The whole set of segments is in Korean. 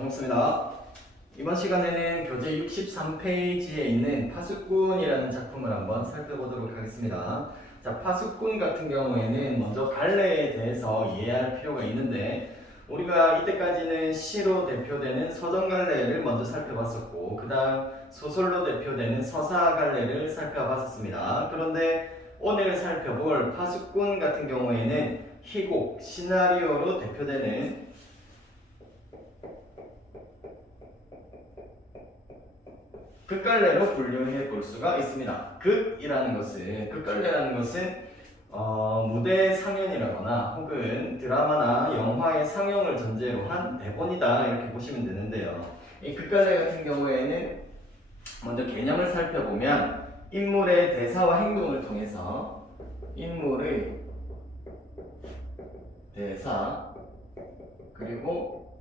반갑습니다. 이번 시간에는 교재 63페이지에 있는 파수꾼이라는 작품을 한번 살펴보도록 하겠습니다. 자, 파수꾼 같은 경우에는 먼저 갈래에 대해서 이해할 필요가 있는데, 우리가 이때까지는 시로 대표되는 서정갈래를 먼저 살펴봤었고, 그 다음 소설로 대표되는 서사갈래를 살펴봤었습니다. 그런데 오늘 살펴볼 파수꾼 같은 경우에는 희곡, 시나리오로 대표되는 극갈래로 분류해 볼 수가 있습니다. 극갈래라는 것은 무대 상연이라거나 혹은 드라마나 영화의 상영을 전제로 한 대본이다, 이렇게 보시면 되는데요. 이 극갈래 같은 경우에는 먼저 개념을 살펴보면 인물의 대사와 행동을 통해서 인물의 대사 그리고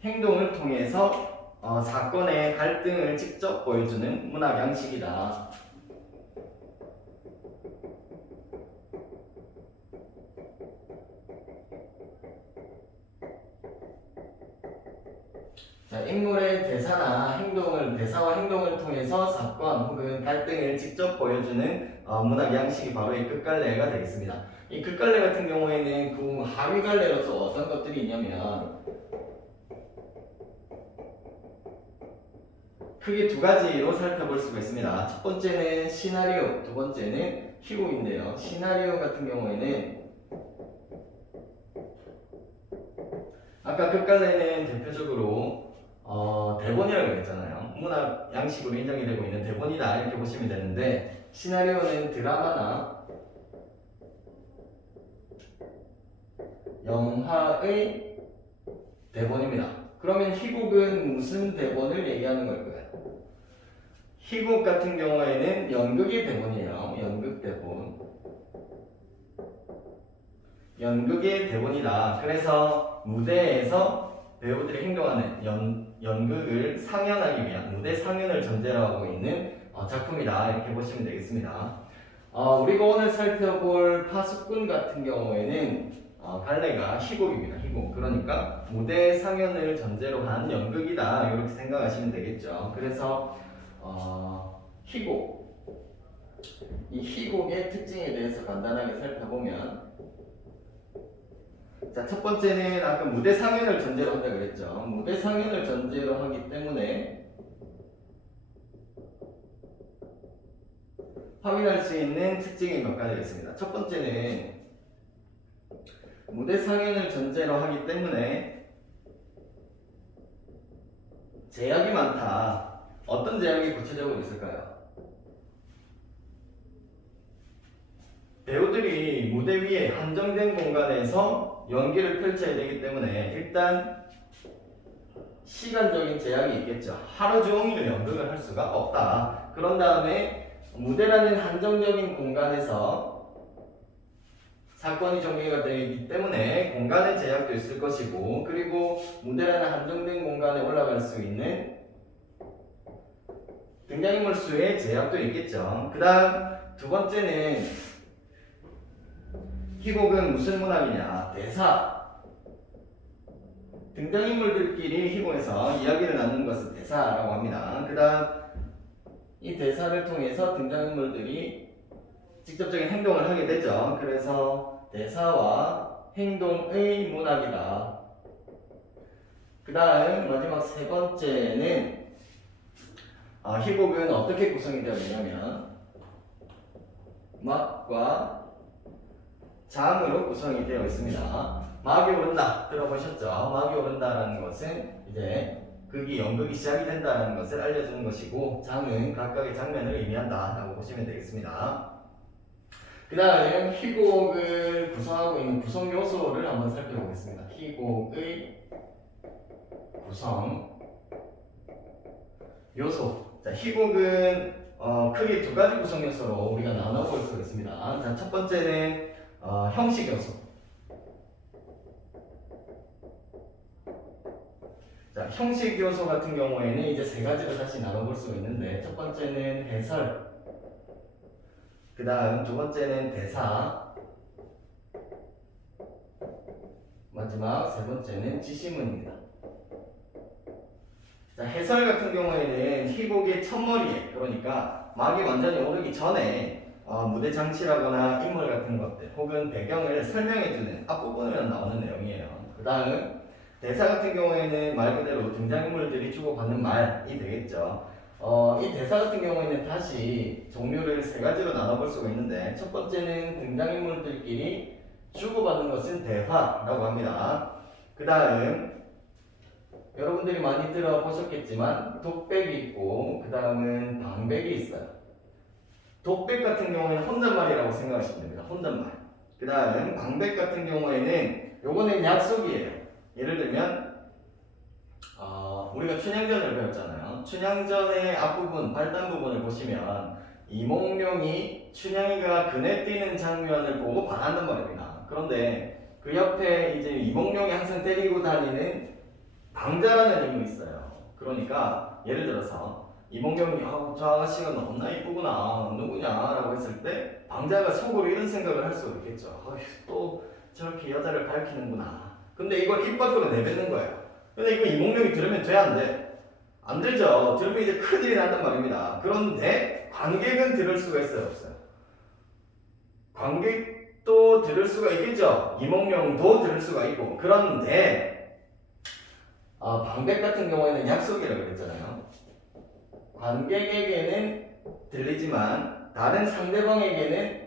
행동을 통해서 사건의 갈등을 직접 보여주는 문학 양식이다. 자, 인물의 대사와 행동을 통해서 사건 혹은 갈등을 직접 보여주는 문학 양식이 바로 이 극갈래가 되겠습니다. 이 극갈래 같은 경우에는 그 하위 갈래로서 어떤 것들이 있냐면 크게 두 가지로 살펴볼 수가 있습니다. 첫 번째는 시나리오, 두 번째는 희곡인데요. 시나리오 같은 경우에는 아까 극갈래는 대표적으로 대본이라고 했잖아요. 문학 양식으로 인정이 되고 있는 대본이다, 이렇게 보시면 되는데, 시나리오는 드라마나 영화의 대본입니다. 그러면 희곡은 무슨 대본을 얘기하는 걸까요? 희곡 같은 경우에는 연극의 대본이에요. 연극의 대본이다. 그래서 무대에서 배우들이 행동하는 연극을 상연하기 위한 무대 상연을 전제로 하고 있는 작품이다, 이렇게 보시면 되겠습니다. 우리가 오늘 살펴볼 파수꾼 같은 경우에는 갈래가 희곡입니다. 희곡. 그러니까 무대 상연을 전제로 한 연극이다, 이렇게 생각하시면 되겠죠. 그래서 희곡, 이 희곡의 특징에 대해서 간단하게 살펴보면, 자, 첫 번째는 아까 무대 상연을 전제로 한다 그랬죠. 무대 상연을 전제로 하기 때문에 확인할 수 있는 특징이 몇 가지가 있습니다. 첫 번째는 무대 상연을 전제로 하기 때문에 제약이 많다. 어떤 제약이 구체적으로 있을까요? 배우들이 무대 위에 한정된 공간에서 연기를 펼쳐야 되기 때문에 일단 시간적인 제약이 있겠죠. 하루 종일 연극을 할 수가 없다. 그런 다음에 무대라는 한정적인 공간에서 사건이 전개가 되기 때문에 공간의 제약도 있을 것이고, 그리고 무대라는 한정된 공간에 올라갈 수 있는 등장인물 수의 제약도 있겠죠. 그 다음 두 번째는 희곡은 무슨 문학이냐? 대사. 등장인물들끼리 희곡에서 이야기를 나누는 것을 대사라고 합니다. 그 다음 이 대사를 통해서 등장인물들이 직접적인 행동을 하게 되죠. 그래서 대사와 행동의 문학이다. 그 다음 마지막 세 번째는 희곡은 어떻게 구성이 되어 있냐면 막과 장으로 구성이 되어 있습니다. 막이 오른다, 들어보셨죠? 막이 오른다라는 것은 이제 극이 연극이 시작이 된다는 것을 알려주는 것이고, 장은 각각의 장면을 의미한다 라고 보시면 되겠습니다. 그 다음 희곡을 구성하고 있는 구성 요소를 한번 살펴보겠습니다. 희곡의 구성 요소. 자, 희곡은 크게 두 가지 구성 요소로 우리가 나눠볼 수 있습니다. 자, 첫 번째는 형식 요소. 자, 형식 요소 같은 경우에는 이제 세 가지로 다시 나눠볼 수 있는데, 첫 번째는 해설, 그 다음 두 번째는 대사, 마지막 세 번째는 지시문입니다. 자, 해설 같은 경우에는 희곡의 첫머리에, 그러니까 막이 완전히 오르기 전에 무대 장치라거나 인물 같은 것들 혹은 배경을 설명해주는 앞부분에 나오는 내용이에요. 그 다음 대사 같은 경우에는 말 그대로 등장인물들이 주고받는 말이 되겠죠. 이 대사 같은 경우에는 다시 종류를 세 가지로 나눠볼 수가 있는데, 첫 번째는 등장인물들끼리 주고받는 것은 대화라고 합니다. 그 다음 여러분들이 많이 들어보셨겠지만 독백이 있고, 그 다음은 방백이 있어요. 독백 같은 경우에는 혼잣말이라고 생각하시면 됩니다. 혼잣말. 그 다음 방백 같은 경우에는 요거는 약속이에요. 예를 들면 우리가 춘향전을 배웠잖아요. 춘향전의 앞부분, 발단 부분을 보시면 이몽룡이 춘향이가 그네 뛰는 장면을 보고 반한단 말입니다. 그런데 그 옆에 이제 이몽룡이 항상 데리고 다니는 방자라는 인물이 있어요. 그러니까 예를 들어서 이몽룡이 저 아가씨가 너무나 이쁘구나, 누구냐라고 했을 때 방자가 속으로 이런 생각을 할 수가 있겠죠. 또 저렇게 여자를 밝히는구나. 근데 이걸 입 밖으로 내뱉는 거예요. 근데 이거 이몽룡이 들으면 돼, 안 돼? 안 되죠. 들으면 이제 큰일이 난단 말입니다. 그런데 관객은 들을 수가 있어요, 없어요? 관객도 들을 수가 있겠죠. 이몽룡도 들을 수가 있고. 그런데 방백 같은 경우에는 약속이라고 그랬잖아요. 관객에게는 들리지만 다른 상대방은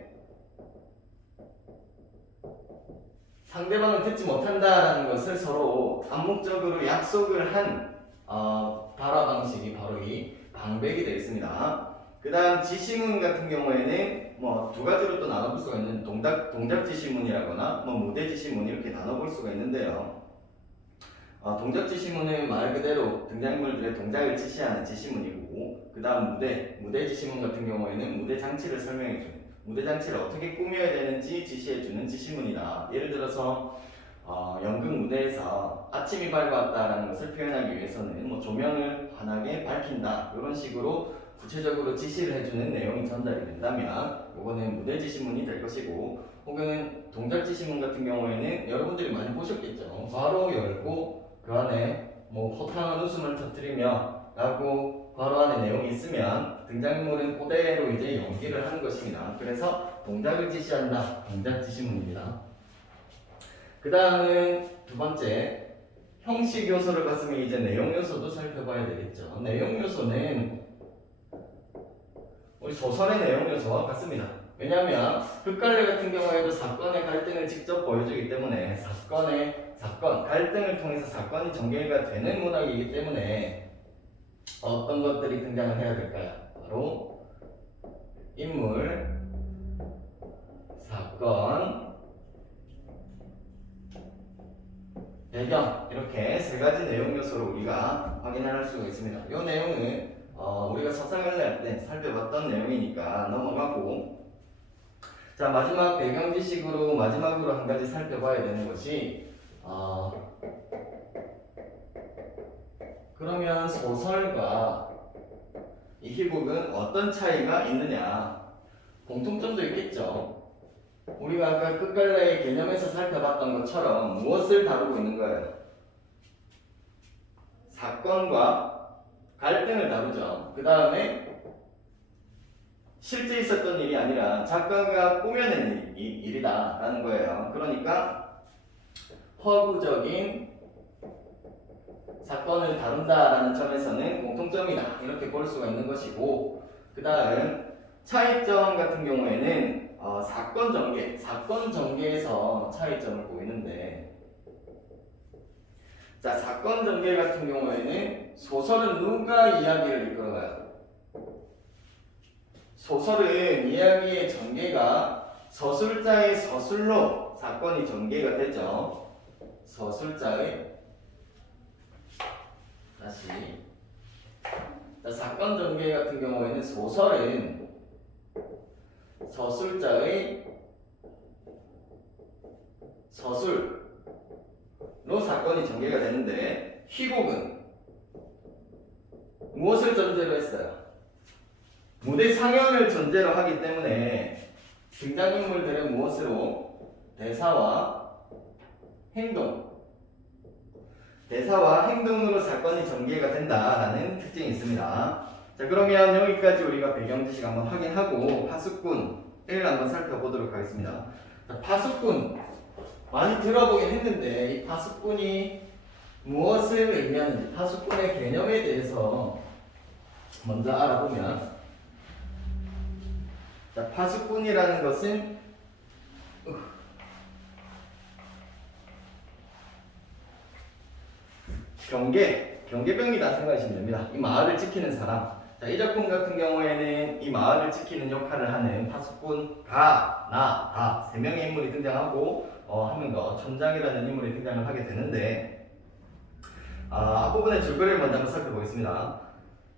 듣지 못한다라는 것을 서로 암묵적으로 약속을 한 발화 방식이 바로 이 방백이 되어 있습니다. 그 다음 지시문 같은 경우에는 두 가지로 또 나눠볼 수가 있는 동작 지시문이라거나 무대 지시문 이렇게 나눠볼 수가 있는데요. 동작 지시문은 말 그대로 등장인물들의 동작을 지시하는 지시문이고, 그 다음 무대 지시문 같은 경우에는 무대 장치를 설명해주는, 무대 장치를 어떻게 꾸며야 되는지 지시해주는 지시문이다. 예를 들어서 연극 무대에서 아침이 밝아왔다라는 것을 표현하기 위해서는 조명을 환하게 밝힌다, 이런 식으로 구체적으로 지시를 해주는 내용이 전달이 된다면 이거는 무대 지시문이 될 것이고, 혹은 동작 지시문 같은 경우에는 여러분들이 많이 보셨겠죠. 괄호 열고 그 안에 호탕한 웃음을 터뜨리며 라고 괄호 안에 내용이 있으면 등장인물은 그대로 이제 연기를 하는 것입니다. 그래서 동작을 지시한다, 동작 지시문입니다. 그 다음은 두 번째, 형식 요소를 봤으면 이제 내용 요소도 살펴봐야 되겠죠. 내용 요소는 우리 소설의 내용 요소와 같습니다. 왜냐하면 흑갈래 같은 경우에도 사건의 갈등을 직접 보여주기 때문에 갈등을 통해서 사건이 전개가 되는 문학이기 때문에 어떤 것들이 등장을 해야 될까요? 바로 인물, 사건, 배경, 이렇게 세 가지 내용 요소를 우리가 확인할 수가 있습니다. 이 내용은 우리가 서상을 낼 때 살펴봤던 내용이니까 넘어가고, 자, 마지막 배경 지식으로 마지막으로 한 가지 살펴봐야 되는 것이 그러면 소설과 이 희곡은 어떤 차이가 있느냐? 공통점도 있겠죠. 우리가 아까 끝갈래의 개념에서 살펴봤던 것처럼 무엇을 다루고 있는 거예요? 사건과 갈등을 다루죠. 그 다음에 실제 있었던 일이 아니라 작가가 꾸며낸 일이다라는 거예요. 그러니까 허구적인 사건을 다룬다라는 점에서는 공통점이다, 이렇게 볼 수가 있는 것이고, 그 다음 차이점 같은 경우에는 사건 전개에서 차이점을 보이는데, 자, 사건 전개 같은 경우에는 소설은 누가 이야기를 이끌어가요? 소설은 이야기의 전개가 서술자의 서술로 사건이 전개가 되죠. 서술자의 사건 전개 같은 경우에는 소설은 서술자의 서술로 사건이 전개가 되는데, 희곡은 무엇을 전제로 했어요? 무대 상연을 전제로 하기 때문에 등장인물들은 무엇으로? 대사와 행동, 대사와 행동으로 사건이 전개가 된다라는 특징이 있습니다. 자, 그러면 여기까지 우리가 배경 지식 한번 확인하고 파수꾼을 한번 살펴보도록 하겠습니다. 자, 파수꾼 많이 들어보긴 했는데 이 파수꾼이 무엇을 의미하는지 파수꾼의 개념에 대해서 먼저 알아보면, 자, 파수꾼이라는 것은 경계병이다 생각하시면 됩니다. 이 마을을 지키는 사람. 자, 이 작품 같은 경우에는 이 마을을 지키는 역할을 하는 파수꾼 가, 나, 다 세 명의 인물이 등장하고 한 명 더 촌장이라는 인물이 등장을 하게 되는데, 앞부분의 줄거리를 먼저 한번 살펴보겠습니다.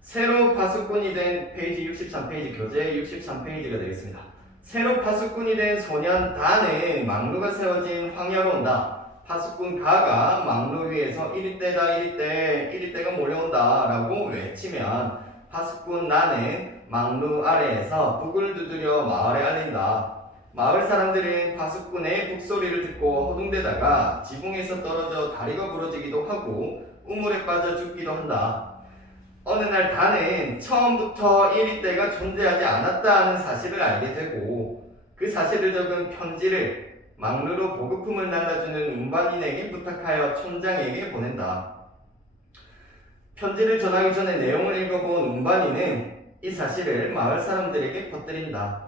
새로 파수꾼이 된 페이지 63페이지 교재 63페이지가 되겠습니다. 새로 파수꾼이 된 소년 다는 망루가 세워진 황야로 온다. 파수꾼 가가 망루 위에서 이리떼다 이리떼가 몰려온다 라고 외치면 파수꾼 나는 망루 아래에서 북을 두드려 마을에 알린다. 마을 사람들은 파수꾼의 북소리를 듣고 허둥대다가 지붕에서 떨어져 다리가 부러지기도 하고 우물에 빠져 죽기도 한다. 어느 날 다는 처음부터 이리떼가 존재하지 않았다는 사실을 알게 되고 그 사실을 적은 편지를 망루로 보급품을 날라주는 운반인에게 부탁하여 촌장에게 보낸다. 편지를 전하기 전에 내용을 읽어본 운반인은 이 사실을 마을 사람들에게 퍼뜨린다.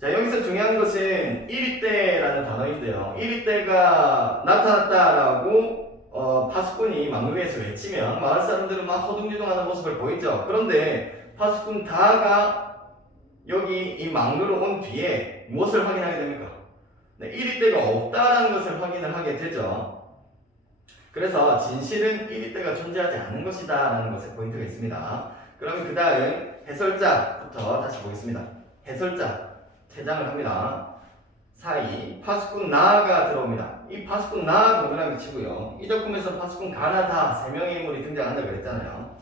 자, 여기서 중요한 것은 이리떼라는 단어인데요. 이리떼가 나타났다라고 파수꾼이 망루 위에서 외치면 마을 사람들은 막 허둥지둥하는 모습을 보이죠. 그런데 파수꾼 다가 여기 이 망루로 온 뒤에 무엇을 확인하게 됩니까? 네, 이리떼가 없다라는 것을 확인을 하게 되죠. 그래서 진실은 이리떼가 존재하지 않는 것이다 라는 것에 포인트가 있습니다. 그러면 그 다음 해설자부터 다시 보겠습니다. 해설자 퇴장을 합니다. 사이 파수꾼 나가 들어옵니다. 이 파수꾼 나 동그라미 치고요. 이 작품에서 파수꾼 가나 다 세 명의 인물이 등장한다 그랬잖아요.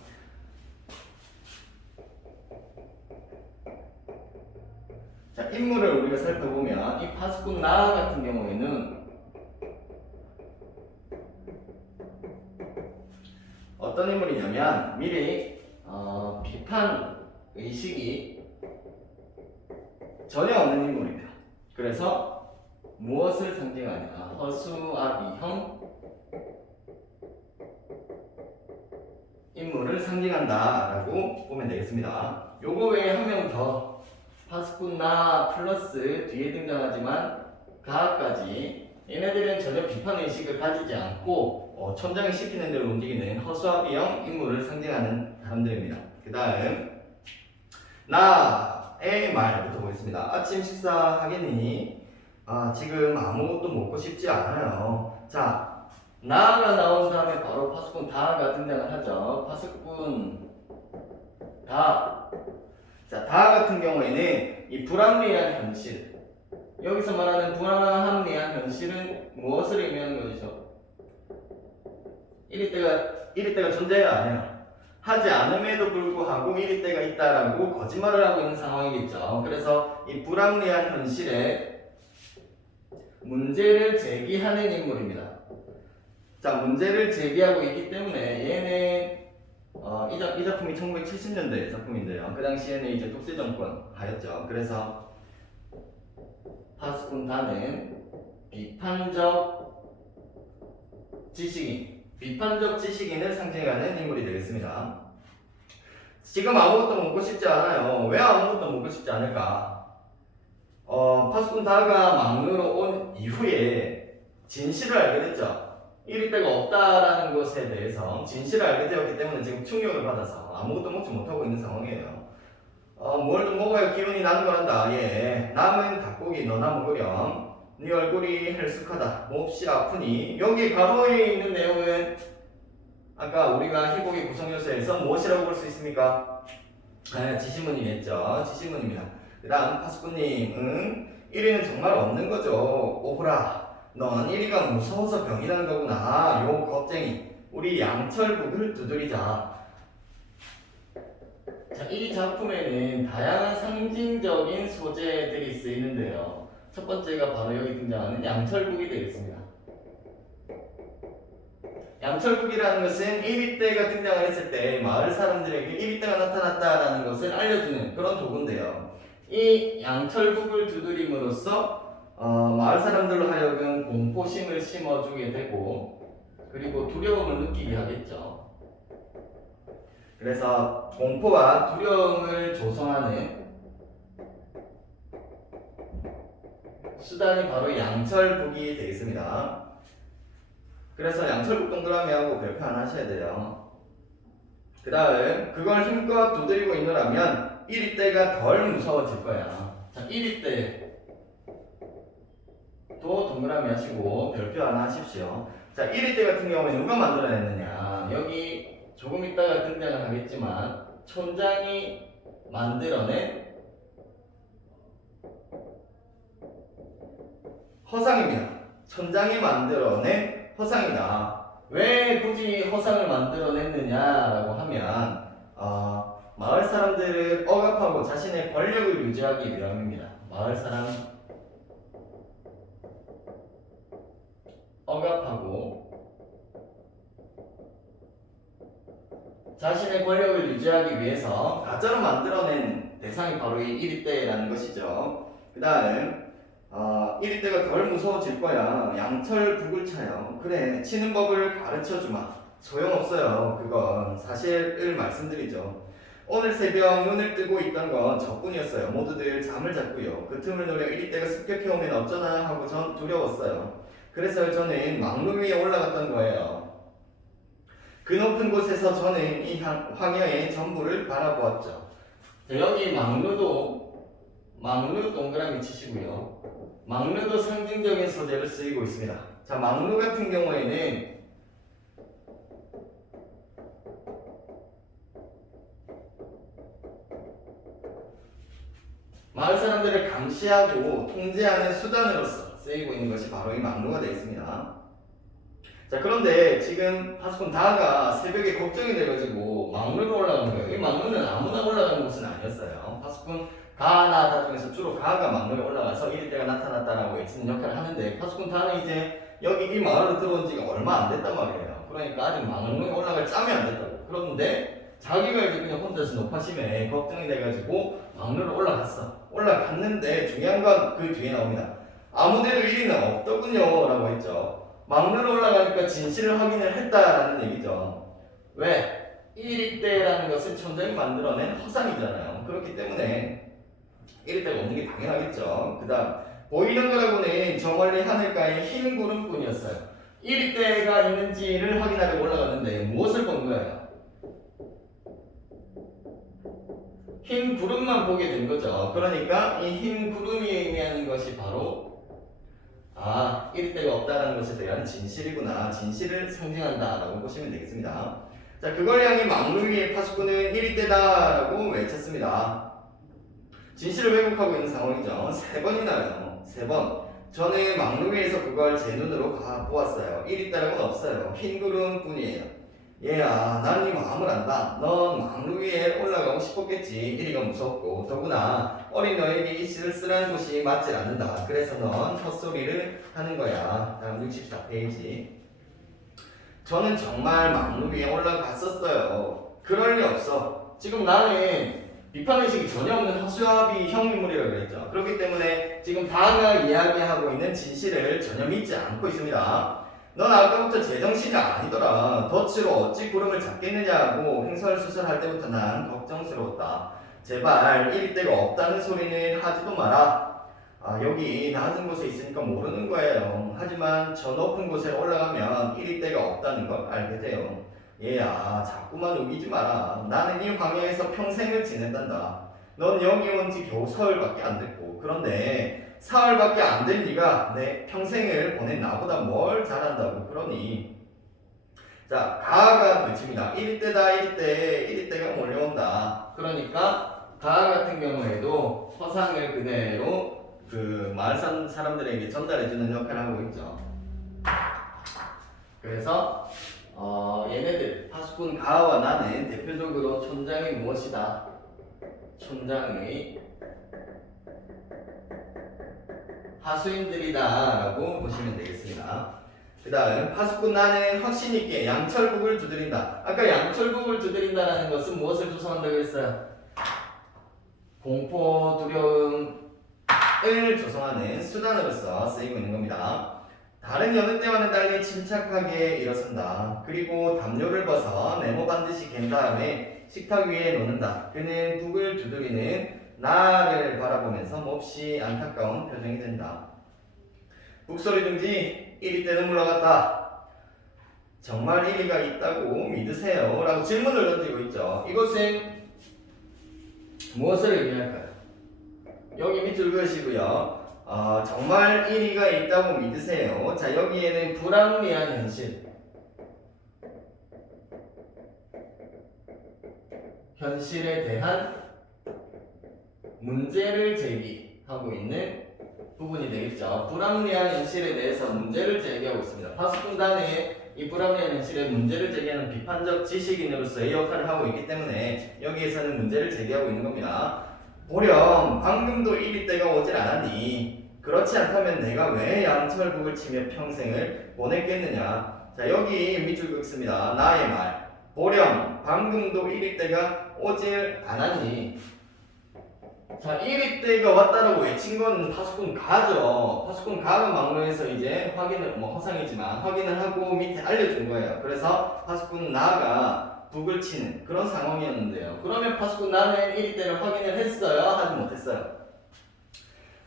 자, 인물을 우리가 살펴보면 이 파수꾼 나 같은 경우에는 어떤 인물이냐면 미리 비판 의식이 전혀 없는 인물입니다. 그래서 무엇을 상징하냐? 허수아비형 인물을 상징한다라고 보면 되겠습니다. 요거 외에 한 명 더 파수꾼 나 플러스 뒤에 등장하지만 가까지 얘네들은 전혀 비판 의식을 가지지 않고 촌장이 시키는 대로 움직이는 허수아비형 인물을 상징하는 사람들입니다. 그 다음 나의 말부터 보겠습니다. 아침 식사하겠니? 지금 아무것도 먹고 싶지 않아요. 자, 나가 나온 다음에 바로 파수꾼 다가 등장을 하죠. 파수꾼 다. 자, 다 같은 경우에는 이 불합리한 현실. 여기서 말하는 불합리한 현실은 무엇을 의미하는 것이죠? 이리떼가 존재해요, 안 해요? 하지 않음에도 불구하고 이리떼가 있다라고 거짓말을 하고 있는 상황이겠죠. 그래서 이 불합리한 현실에 문제를 제기하는 인물입니다. 자, 문제를 제기하고 있기 때문에 얘는 이 작품이 1970년대 작품인데요. 그 당시에는 이제 독재 정권 하였죠. 그래서 파수꾼 다는 비판적 지식인을 상징하는 인물이 되겠습니다. 지금 아무것도 먹고 싶지 않아요. 왜 아무것도 먹고 싶지 않을까? 파수꾼 다가 망루로 온 이후에 진실을 알게 됐죠. 이리떼가 없다라는 것에 대해서 진실을 알게 되었기 때문에 지금 충격을 받아서 아무것도 먹지 못하고 있는 상황이에요. 뭘 좀 먹어야 기운이 나는 거란다. 예. 남은 닭고기 너나 먹으렴. 네 얼굴이 헬쑥하다. 몹시 아프니. 여기 가로에 있는 내용은 아까 우리가 희곡의 구성요소에서 무엇이라고 볼 수 있습니까? 지시문이겠죠. 지시문입니다. 그 다음 파수꾼님 1위는 정말 없는 거죠. 오호라. 넌 1위가 무서워서 병이 난 거구나. 요 겁쟁이. 우리 양철북을 두드리자. 자, 이 작품에는 다양한 상징적인 소재들이 쓰이는데요. 첫 번째가 바로 여기 등장하는 양철북이 되겠습니다. 양철북이라는 것은 1위대가 등장을 했을 때 마을 사람들에게 1위대가 나타났다라는 것을 알려주는 그런 도구인데요. 이 양철북을 두드림으로써 마을 사람들로 하여금 공포심을 심어주게 되고 그리고 두려움을 느끼게 하겠죠. 그래서 공포와 두려움을 조성하는 수단이 바로 양철북이 되겠습니다. 그래서 양철북 동그라미하고 별표 하나 하셔야 돼요. 그 다음 그걸 힘껏 두드리고 있노라면 1위 때가 덜 무서워질 거야. 자, 1위 때도 동그라미 하시고 별표 하나 하십시오. 자, 1위 때 같은 경우에 누가 만들어냈느냐. 여기 조금 있다가 등장을 하겠지만 촌장이 만들어낸 허상입니다. 촌장이 만들어낸 허상이다. 왜 굳이 허상을 만들어냈느냐라고 하면 마을 사람들을 억압하고 자신의 권력을 유지하기 위함입니다. 마을 사람 억압하고 자신의 권력을 유지하기 위해서 가짜로 만들어낸 대상이 바로 이 1위대라는 것이죠. 그 다음 1위대가 덜 무서워질 거야. 양철북을 차요. 그래, 치는 법을 가르쳐주마. 소용없어요. 그건 사실을 말씀드리죠. 오늘 새벽 눈을 뜨고 있던 건 저뿐이었어요. 모두들 잠을 잤고요. 그 틈을 노려 1위대가 습격해오면 어쩌나 하고 전 두려웠어요. 그래서 저는 막루 위에 올라갔던 거예요. 그 높은 곳에서 저는 이 황야의 전부를 바라보았죠. 자, 여기 막루 동그라미 치시고요. 막루도 상징적인 소재를 쓰이고 있습니다. 자, 막루 같은 경우에는 마을 사람들을 감시하고 통제하는 수단으로서 쓰이고 있는 것이 바로 이 막루가 되어 있습니다. 자, 그런데 지금 파수꾼 다가 새벽에 걱정이 돼가지고 막루로 올라간 거예요. 이 막루는 아무나 올라가는 곳은 아니었어요. 파수꾼 가나 다 중에서 주로 가가 막루에 올라가서 1위대가 나타났다라고 외치는 역할을 하는데 파수꾼 다는 이제 여기 이 마을로 들어온 지가 얼마 안 됐단 말이에요. 그러니까 아직 막루에 올라갈 짬이 안 됐다고. 그런데 자기가 이제 그냥 혼자서 높아심에 걱정이 돼가지고 막루로 올라갔는데 중요한 건 그 뒤에 나옵니다. 아무데도 1위는 없더군요 라고 했죠. 막루로 올라가니까 진실을 확인을 했다라는 얘기죠. 왜? 1위대라는 것은 촌장이 만들어낸 허상이잖아요. 그렇기 때문에 1위대가 없는 게 당연하겠죠. 그 다음 보이는 거라고는 저 멀리 하늘가에 흰 구름뿐이었어요. 1위대가 있는지를 확인하려고 올라갔는데 무엇을 본 거예요? 흰 구름만 보게 된 거죠. 그러니까 이 흰 구름이 의미하는 것이 바로 1위대가 없다는 것에 대한 진실이구나. 진실을 상징한다라고 보시면 되겠습니다. 자, 그걸 향해 막루 위의 파수꾼은 1위대다라고 외쳤습니다. 진실을 왜곡하고 있는 상황이죠. 3번이나요. 3번. 저는 막루 위에서 그걸 제 눈으로 보았어요. 1위대라고는 없어요. 흰 구름뿐이에요. 얘야, 난 네 마음을 안다. 넌 막루 위에 올라가고 싶었겠지. 1위가 무섭고 더구나 어린 너에게 이 쓸쓸한 곳이 맞질 않는다. 그래서 넌 헛소리를 하는 거야. 다음 64페이지. 저는 정말 막루 위에 올라갔었어요. 그럴 리 없어. 지금 나는 비판의식이 전혀 없는 허수아비 형인물이라고 그랬죠. 그렇기 때문에 지금 다가 이야기하고 있는 진실을 전혀 믿지 않고 있습니다. 넌 아까부터 제정신이 아니더라. 덫으로 어찌 구름을 잡겠느냐고 횡설수설할 때부터 난 걱정스러웠다. 제발 1위대가 없다는 소리는 하지도 마라. 여기 낮은 곳에 있으니까 모르는 거예요. 하지만 저 높은 곳에 올라가면 1위대가 없다는 걸 알게 돼요. 얘야, 자꾸만 우기지 마라. 나는 이 황야에서 평생을 지낸단다. 넌 여기 온 지 겨우 사흘밖에 안 됐고, 그런데 사흘밖에 안 된 네가 내 평생을 보낸 나보다 뭘 잘한다고 그러니. 자, 가가 외칩니다. 1위대다, 1위대가 몰려온다. 그러니까 가 같은 경우에도 허상을 그대로 그 마을 사람들에게 전달해주는 역할을 하고 있죠. 그래서 얘네들 파수꾼 가와 나는 대표적으로 촌장이 무엇이다? 촌장의 하수인들이다 라고 보시면 되겠습니다. 그 다음 파수꾼 나는 확신 있게 양철국을 두드린다. 아까 양철국을 두드린다라는 것은 무엇을 조성한다고 했어요? 공포, 두려움을 조성하는 수단으로서 쓰이고 있는 겁니다. 다른 여느 때와는 달리 침착하게 일어선다. 그리고 담요를 벗어 네모 반드시 갠 다음에 식탁 위에 놓는다. 그는 북을 두드리는 나를 바라보면서 몹시 안타까운 표정이 된다. 북소리 중지 1위 때는 물러갔다. 정말 일리가 있다고 믿으세요? 라고 질문을 던지고 있죠. 이것은 무엇을 의미할까요? 여기 밑줄 그으시고요. 정말 일리가 있다고 믿으세요. 자, 여기에는 불합리한 현실에 대한 문제를 제기하고 있는 부분이 되겠죠. 불합리한 현실에 대해서 문제를 제기하고 있습니다. 파수꾼단의 이 불합리한 현실에 문제를 제기하는 비판적 지식인으로서의 역할을 하고 있기 때문에 여기에서는 문제를 제기하고 있는 겁니다. 보렴, 방금도 1위 때가 오질 않았니? 그렇지 않다면 내가 왜 양철국을 치며 평생을 보냈겠느냐? 자, 여기 밑줄 긋습니다. 나의 말. 보렴, 방금도 1위 때가 오질 않았니? 자, 1위 때가 왔다라고 외친 건 파수꾼 가죠. 파수꾼 가가 막로에서 이제 확인을, 허상이지만 확인을 하고 밑에 알려준 거예요. 그래서 파수꾼 나가 북을 치는 그런 상황이었는데요. 그러면 파수꾼 나는 1위 때를 확인을 했어요? 하지 못했어요?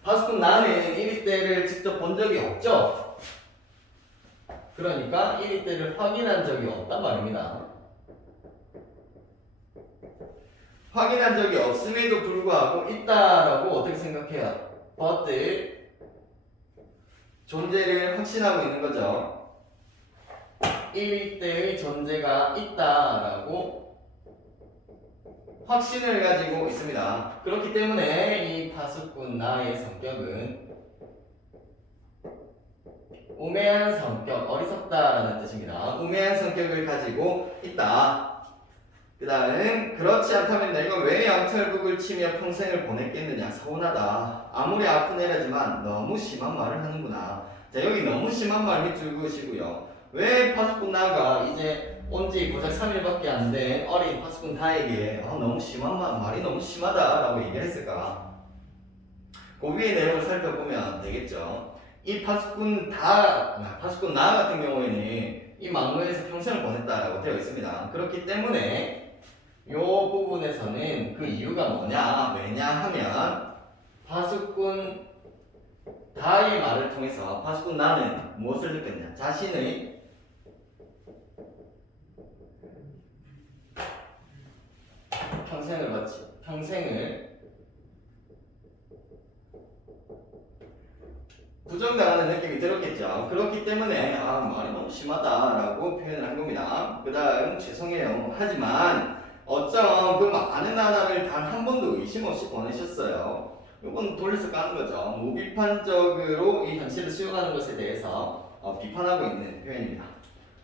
파수꾼 나는 1위 때를 직접 본 적이 없죠? 그러니까 1위 때를 확인한 적이 없단 말입니다. 확인한 적이 없음에도 불구하고 있다라고 어떻게 생각해요? but 존재를 확신하고 있는 거죠. 1위 때의 존재가 있다라고 확신을 가지고 있습니다. 그렇기 때문에 이 파수꾼 나의 성격은 우매한 성격, 어리석다라는 뜻입니다. 우매한 성격을 가지고 있다. 그 다음 그렇지 않다면 내가 왜 양철국을 치며 평생을 보냈겠느냐. 서운하다. 아무리 아픈 애라지만 너무 심한 말을 하는구나. 자, 여기 너무 심한 말 밑줄 그으시고요. 왜 파수꾼 나가 이제 온지 고작 3일밖에 안 된 어린 파수꾼 다에게 너무 심한 말이 너무 심하다라고 얘기를 했을까? 그 위의 내용을 살펴보면 되겠죠. 이 파수꾼 나 같은 경우에는 이 막로에서 평생을 보냈다라고 되어 있습니다. 그렇기 때문에 이 부분에서는 그 이유가 뭐냐, 왜냐 하면 파수꾼 다의 말을 통해서 파수꾼 나는 무엇을 느꼈냐? 자신의 평생을 부정당하는 느낌이 들었겠죠. 그렇기 때문에 말이 너무 심하다라고 표현을 한 겁니다. 그 다음 죄송해요. 하지만 어쩜 그 많은 나라를 단 한 번도 의심 없이 보내셨어요. 이건 돌려서 까는 거죠. 무비판적으로 이 현실을 수용하는 것에 대해서 비판하고 있는 표현입니다.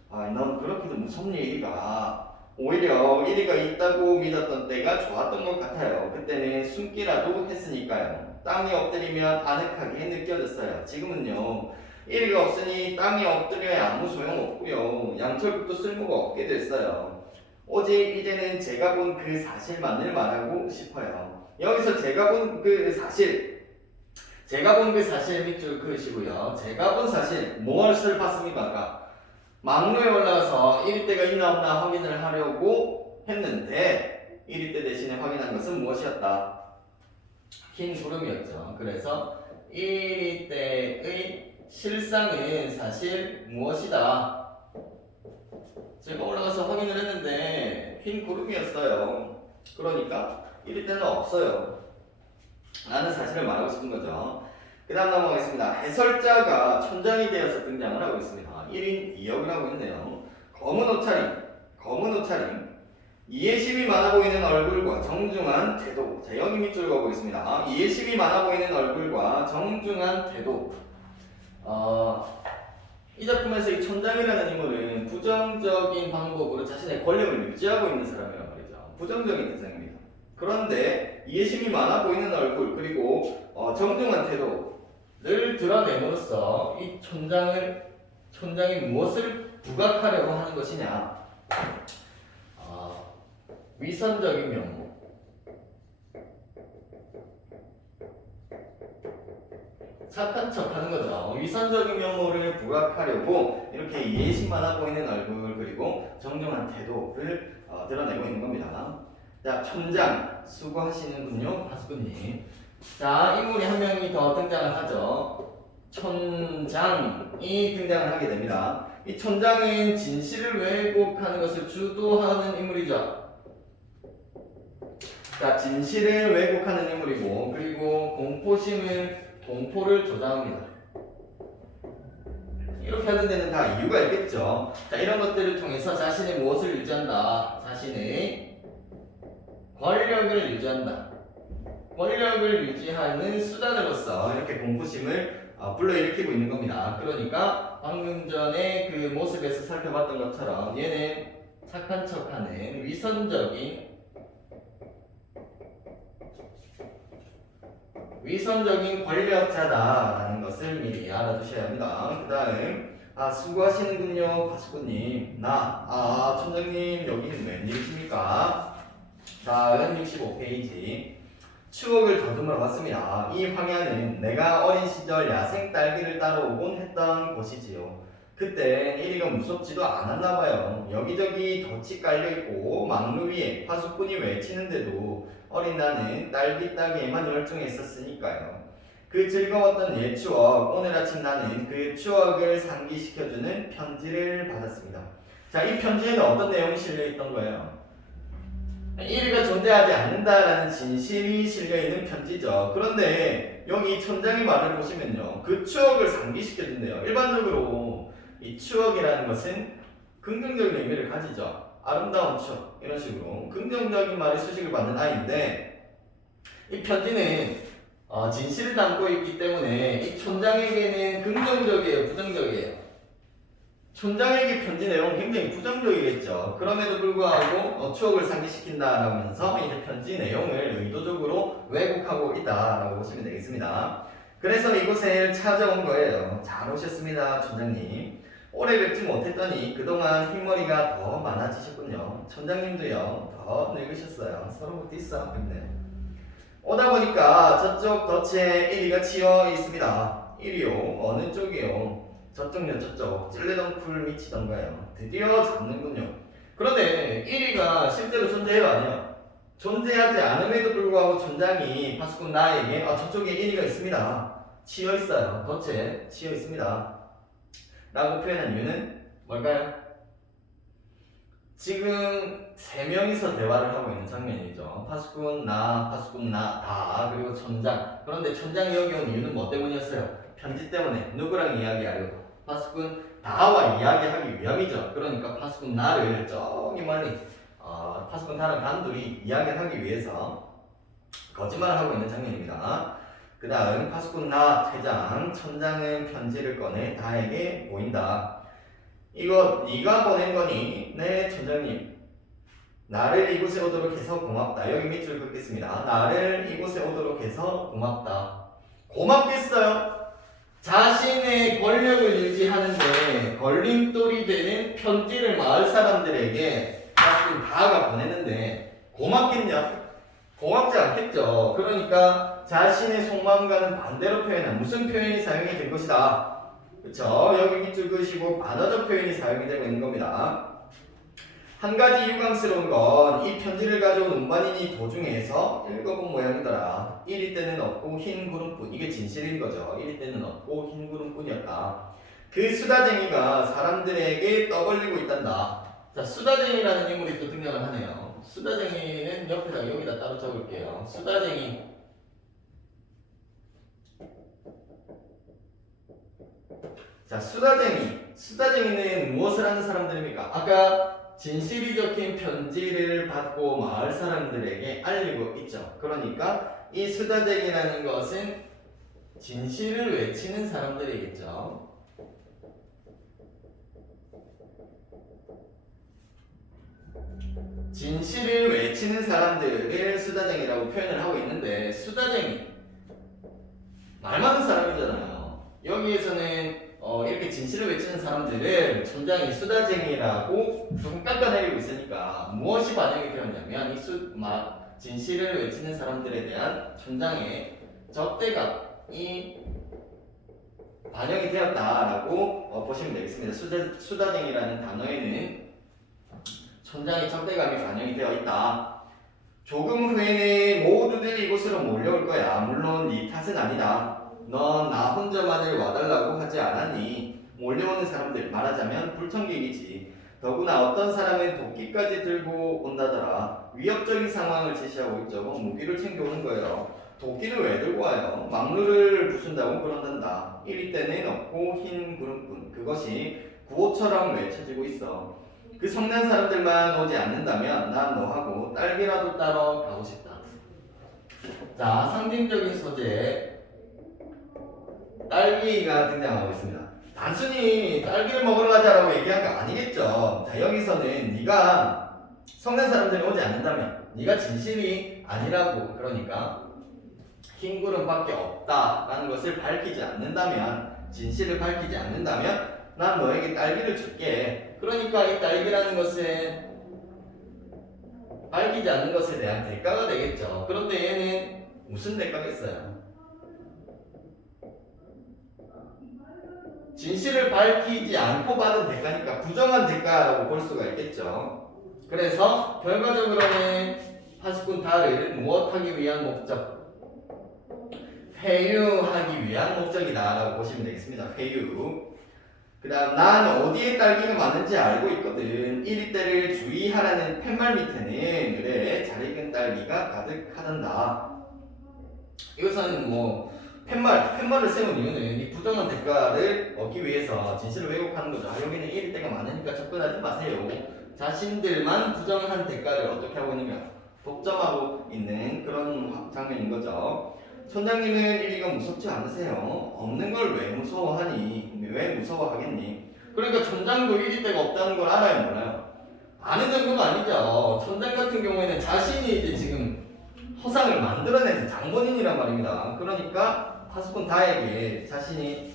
넌 그렇게도 무섭니 1위가. 오히려 1위가 있다고 믿었던 때가 좋았던 것 같아요. 그때는 숨기라도 했으니까요. 땅이 엎드리면 아늑하게 느껴졌어요. 지금은요. 1위가 없으니 땅이 엎드려야 아무 소용없고요. 양철국도 쓸모가 없게 됐어요. 오직 이제는 제가 본 그 사실만을 말하고 싶어요. 여기서 제가 본 그 사실 밑줄 그으시고요. 제가 본 사실 무엇을 봤습니까? 막루에 올라가서 1위 때가 있나 없나 확인을 하려고 했는데 1위 때 대신에 확인한 것은 무엇이었다? 흰 구름이었죠. 그래서 1위 때의 실상은 사실 무엇이다? 제가 올라가서 확인을 했는데 흰 구름이었어요. 그러니까 1위 때는 없어요. 라는 사실을 말하고 싶은 거죠. 그 다음 넘어가겠습니다. 해설자가 촌장이 되어서 등장을 하고 있습니다. 1인 2역을 하고 있네요. 검은 옷차림, 이해심이 많아 보이는 얼굴과 정중한 태도. 자, 여기 밑줄 그어 보겠습니다. 이해심이 많아 보이는 얼굴과 정중한 태도. 이 작품에서 이 촌장이라는 인물은 부정적인 방법으로 자신의 권력을 유지하고 있는 사람이란 말이죠. 부정적인 대상입니다. 그런데 이해심이 많아 보이는 얼굴 그리고 정중한 태도를 드러냄으로써 이 촌장을 촌장이 무엇을 부각하려고 하는 것이냐? 위선적인 면모. 착한 척 하는 거죠. 위선적인 면모를 부각하려고 이렇게 예의식 많아 보이는 얼굴 그리고 정중한 태도를 드러내고 있는 겁니다. 자, 촌장 수고하시는군요, 파수꾼님. 자, 인물이 한 명이 더 등장을 하죠. 촌장이 등장을 하게 됩니다. 이 촌장은 진실을 왜곡하는 것을 주도하는 인물이죠. 자, 진실을 왜곡하는 인물이고 그리고 공포를 조장합니다. 이렇게 하는 데는 다 이유가 있겠죠. 자, 이런 것들을 통해서 자신의 무엇을 유지한다? 자신의 권력을 유지한다. 권력을 유지하는 수단으로서 이렇게 공포심을 불러일으키고 있는 겁니다. 그러니까 방금 전에 그 모습에서 살펴봤던 것처럼 얘는 착한 척하는 위선적인 권력자다라는 것을 미리 알아두셔야 합니다. 그 다음 수고하시는군요, 파수꾼님. 촌장님 여기는 웬일이십니까? 다음 65페이지 추억을 더듬어 봤습니다. 이 황야는 내가 어린 시절 야생 딸기를 따러 오곤 했던 곳이지요. 그땐 이리가 무섭지도 않았나 봐요. 여기저기 덫이 깔려있고 막루 위에 파수꾼이 외치는데도 어린 나는 딸기 따기에만 열중해 있었으니까요. 그 즐거웠던 옛 추억, 오늘 아침 나는 그 추억을 상기시켜주는 편지를 받았습니다. 자, 이 편지에는 어떤 내용이 실려있던 거예요? 1위가 존재하지 않는다라는 진실이 실려있는 편지죠. 그런데 여기 촌장의 말을 보시면요, 그 추억을 상기시켜준대요. 일반적으로 이 추억이라는 것은 긍정적인 의미를 가지죠. 아름다운 추억, 이런 식으로 긍정적인 말의 수식을 받는 아이인데, 이 편지는 진실을 담고 있기 때문에 이 촌장에게는 긍정적이에요, 부정적이에요? 촌장에게 편지 내용은 굉장히 부정적이겠죠. 그럼에도 불구하고 추억을 상기시킨다라면서 이제 편지 내용을 의도적으로 왜곡하고 있다라고 보시면 되겠습니다. 그래서 이곳에 찾아온 거예요. 잘 오셨습니다, 촌장님. 오래 뵙지 못했더니 그동안 흰머리가 더 많아지셨군요. 촌장님도요, 더 늙으셨어요. 서로 디스하고 있네요. 오다 보니까 저쪽 덫에 1위가 치여 있습니다. 1위요? 어느 쪽이요? 저쪽요, 저쪽. 찔레덩쿨 미치던가요. 드디어 잡는군요. 그런데 1위가 실제로 존재해요, 아니요? 존재하지 않음에도 불구하고 촌장이 파수꾼 나에게 저쪽에 1위가 있습니다. 치여 있어요. 덫에 치여 있습니다. 라고 표현한 이유는 뭘까요? 지금 세 명이서 대화를 하고 있는 장면이죠. 파수꾼 나, 다, 그리고 촌장. 그런데 촌장이 여기 온 이유는 뭐 때문이었어요? 편지 때문에. 누구랑 이야기하려고? 파수꾼 다와 이야기하기 위함이죠. 그러니까 파수꾼 나를 저기 멀리 파수꾼 다랑 단둘이 이야기하기 위해서 거짓말을 하고 있는 장면입니다. 그 다음 파수꾼 나 퇴장, 촌장은 편지를 꺼내 다에게 보인다. 이거 네가 보낸 거니? 네, 촌장님. 나를 이곳에 오도록 해서 고맙다. 여기 밑줄 긋겠습니다. 나를 이곳에 오도록 해서 고맙다. 고맙겠어요? 자신의 권력을 유지하는데 걸림돌이 되는 편지를 마을 사람들에게 파수꾼 다가 보냈는데 고맙겠냐? 고맙지 않겠죠. 그러니까 자신의 속마음과는 반대로 표현한 무슨 표현이 사용이 된 것이다. 그쵸? 여기 밑줄 그으시고 반어적 표현이 사용이 되고 있는 겁니다. 한 가지 유감스러운 건 이 편지를 가져온 운반인이 도중에서 읽어본 모양이더라. 1위 때는 없고 흰 구름뿐. 이게 진실인 거죠. 1위 때는 없고 흰 구름뿐이었다. 그 수다쟁이가 사람들에게 떠벌리고 있단다. 자, 수다쟁이라는 인물이 또 등장을 하네요. 수다쟁이는 옆에다 여기다 따로 적을게요. 수다쟁이. 자, 수다쟁이는 무엇을 하는 사람들입니까? 아까 진실이 적힌 편지를 받고 마을 사람들에게 알리고 있죠. 그러니까 이 수다쟁이라는 것은 진실을 외치는 사람들이겠죠. 진실을 외치는 사람들을 수다쟁이라고 표현을 하고 있는데, 수다쟁이 말 많은 사람이잖아요. 여기에서는 이렇게 진실을 외치는 외치는 사람들을 촌장이 수다쟁이라고 좀 깎아내리고 있으니까 무엇이 반영이 되었냐면 진실을 외치는 사람들에 대한 촌장의 적대감이 반영이 되었다라고 보시면 되겠습니다. 수다쟁이라는 단어에는 촌장의 적대감이 반영이 되어 있다. 조금 후에는 모두들 이곳으로 몰려올 거야. 물론 네 탓은 아니다. 넌 나 혼자만을 와달라고 하지 않았니? 몰려오는 사람들, 말하자면 불청객이지. 더구나 어떤 사람은 도끼까지 들고 온다더라. 위협적인 상황을 제시하고 있죠. 무기를 챙겨오는 거예요. 도끼를 왜 들고 와요? 막루를 부순다고 그런단다. 이리 때는 없고 흰 구름뿐. 그것이 구호처럼 외쳐지고 있어. 그 성난 사람들만 오지 않는다면 난 너하고 딸기라도 따러 가고 싶다. 자, 상징적인 소재 딸기가 등장하고 있습니다. 단순히 딸기를 먹으러 가자라고 얘기한 거 아니겠죠. 자, 여기서는 네가 성난 사람들이 오지 않는다면, 네가 진실이 아니라고, 그러니까 흰 구름밖에 없다라는 것을 밝히지 않는다면, 진실을 밝히지 않는다면 난 너에게 딸기를 줄게. 그러니까 이 딸기라는 것은 밝히지 않는 것에 대한 대가가 되겠죠. 그런데 얘는 무슨 대가겠어요? 진실을 밝히지 않고 받은 대가니까 부정한 대가라고 볼 수가 있겠죠. 그래서 결과적으로는 파수꾼 다를 무엇하기 위한 목적? 회유하기 위한 목적이다 라고 보시면 되겠습니다. 회유. 그 다음 난 어디에 딸기가 많은지 알고 있거든. 이리 때를 주의하라는 팻말 밑에는 그래 잘 익은 딸기가 가득하단다. 이것은 팻말을 세운 이유는 이 부정한 대가를 얻기 위해서 진실을 왜곡하는 거죠. 여기는 이리 때가 많으니까 접근하지 마세요. 자신들만 부정한 대가를 어떻게 하고 있는가? 독점하고 있는 그런 장면인 거죠. 촌장님은 이리가 무섭지 않으세요? 없는 걸 왜 무서워하니? 왜 무서워하겠니? 그러니까 촌장도 이리 때가 없다는 걸 알아요, 몰라요? 아는 정도가 아니죠. 촌장 같은 경우에는 자신이 이제 지금 허상을 만들어내는 장본인이란 말입니다. 그러니까 파수꾼 다에게 자신이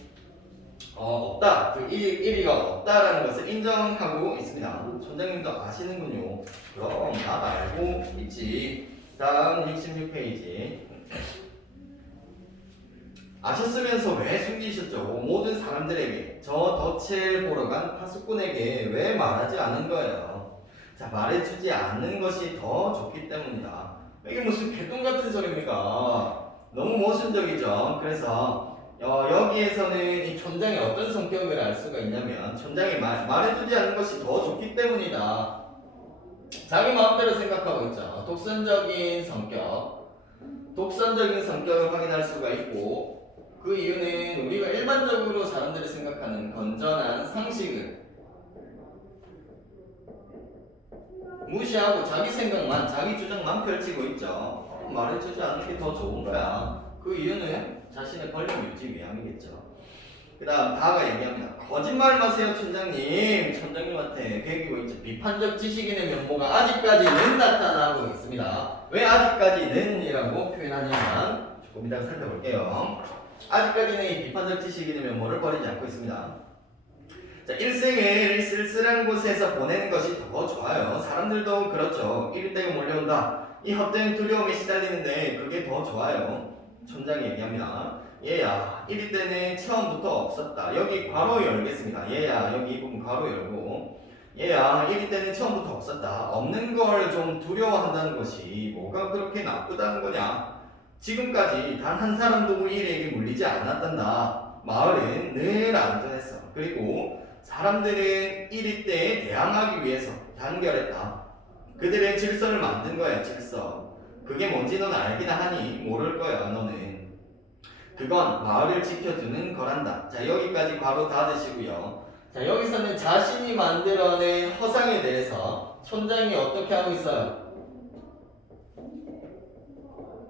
없다, 그 일이가 없다라는 것을 인정하고 있습니다. 촌장님도 아시는군요. 그럼 나도 알고 있지. 다음 66페이지. 아셨으면서 왜 숨기셨죠? 모든 사람들에게 저 덫을 보러 간 파수꾼에게 왜 말하지 않은 거예요? 자, 말해주지 않는 것이 더 좋기 때문이다. 이게 무슨 개똥 같은 소리입니까? 너무 모순적이죠. 그래서 여기에서는 이 촌장이 어떤 성격을 알 수가 있냐면 촌장이 말해주지 않는 것이 더 좋기 때문이다. 자기 마음대로 생각하고 있죠. 독선적인 성격을 확인할 수가 있고, 그 이유는 우리가 일반적으로 사람들이 생각하는 건전한 상식을 무시하고 자기 생각만, 자기 주장만 펼치고 있죠. 말해주지 않는 게 더 좋은 거야. 그 이유는 자신의 권력 유지 위함이겠죠. 그 다음 다가 얘기합니다. 거짓말 마세요, 촌장님. 촌장님한테 배기고 있죠. 비판적 지식인의 면모가 아직까지는 나타나고 있습니다. 왜 아직까지는 이라고 표현하냐면 조금 이따가 살펴볼게요. 아직까지는 이 비판적 지식인의 면모를 버리지 않고 있습니다. 자, 일생을 쓸쓸한 곳에서 보내는 것이 더 좋아요. 사람들도 그렇죠. 이리 때가 몰려온다. 이 헛된 두려움에 시달리는데 그게 더 좋아요. 촌장이 얘기합니다. 얘야, 이리 때는 처음부터 없었다. 여기 괄호 열겠습니다. 얘야, 여기 이 부분 괄호 열고. 얘야, 이리 때는 처음부터 없었다. 없는 걸 좀 두려워한다는 것이 뭐가 그렇게 나쁘다는 거냐? 지금까지 단 한 사람도 우리 일에게 물리지 않았단다. 마을은 늘 안전했어. 그리고 사람들은 이리 때에 대항하기 위해서 단결했다. 그들의 질서를 만든 거야, 질서. 그게 뭔지 넌 알긴 하니 모를 거야, 너는. 그건 마을을 지켜주는 거란다. 자, 여기까지 괄호 닫으시고요. 자, 여기서는 자신이 만들어낸 허상에 대해서 촌장이 어떻게 하고 있어요?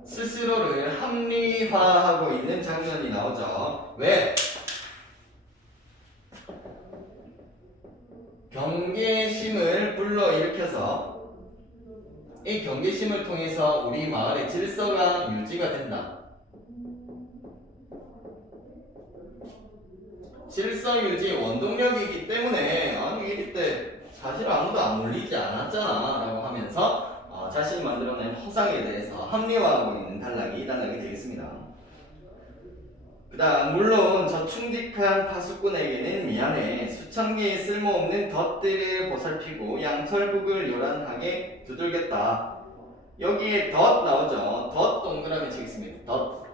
스스로를 합리화하고 있는 장면이 나오죠. 왜? 경계심을 불러일으켜서 이 경계심을 통해서 우리 마을의 질서가 유지가 된다. 질서 유지 원동력이기 때문에 아니 이때 사실 아무도 안 물리지 않았잖아 라고 하면서 자신이 만들어낸 허상에 대해서 합리화하고 있는 단락이 되겠습니다. 그 다음 물론 저충직한 파수꾼에게는 미안해 수천 개의 쓸모없는 덫들을 보살피고 양철북을 요란하게 두들겼다. 여기에 덫 나오죠. 덫 동그라미 치겠습니다. 덫.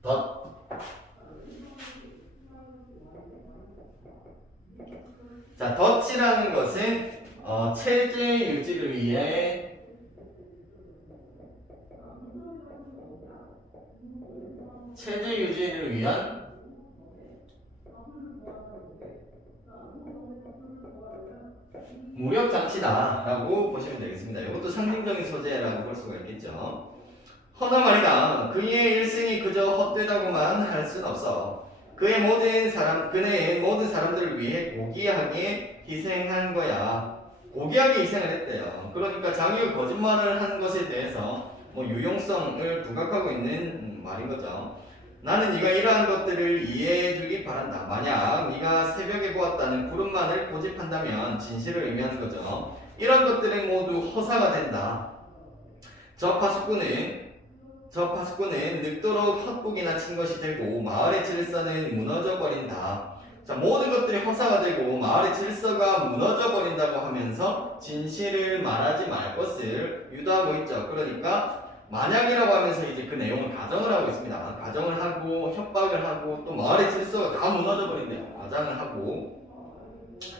덫. 자, 덫이라는 것은 체제 유지를 위해 체제 유지를 위한 무력 장치다라고 보시면 되겠습니다. 이것도 상징적인 소재라고 볼 수가 있겠죠. 허나 말이다. 그의 일생이 그저 헛되다고만 할 순 없어. 그의 모든 사람들을 위해 고귀하게 희생한 거야. 고귀하게 희생을 했대요. 그러니까 자기가 거짓말을 한 것에 대해서 유용성을 부각하고 있는 말인 거죠. 나는 네가 이러한 것들을 이해해 주기 바란다. 만약 네가 새벽에 보았다는 구름만을 고집한다면 진실을 의미하는 거죠. 이런 것들은 모두 허사가 된다. 저 파수꾼은 늙도록 헛북이나 친 것이 되고 마을의 질서는 무너져 버린다. 자, 모든 것들이 허사가 되고 마을의 질서가 무너져 버린다고 하면서 진실을 말하지 말 것을 유도하고 있죠. 그러니까 만약이라고 하면서 이제 그 내용을 가정을 하고 있습니다. 가정을 하고 협박을 하고 또 마을의 질서가 다 무너져 버린대요. 가정을 하고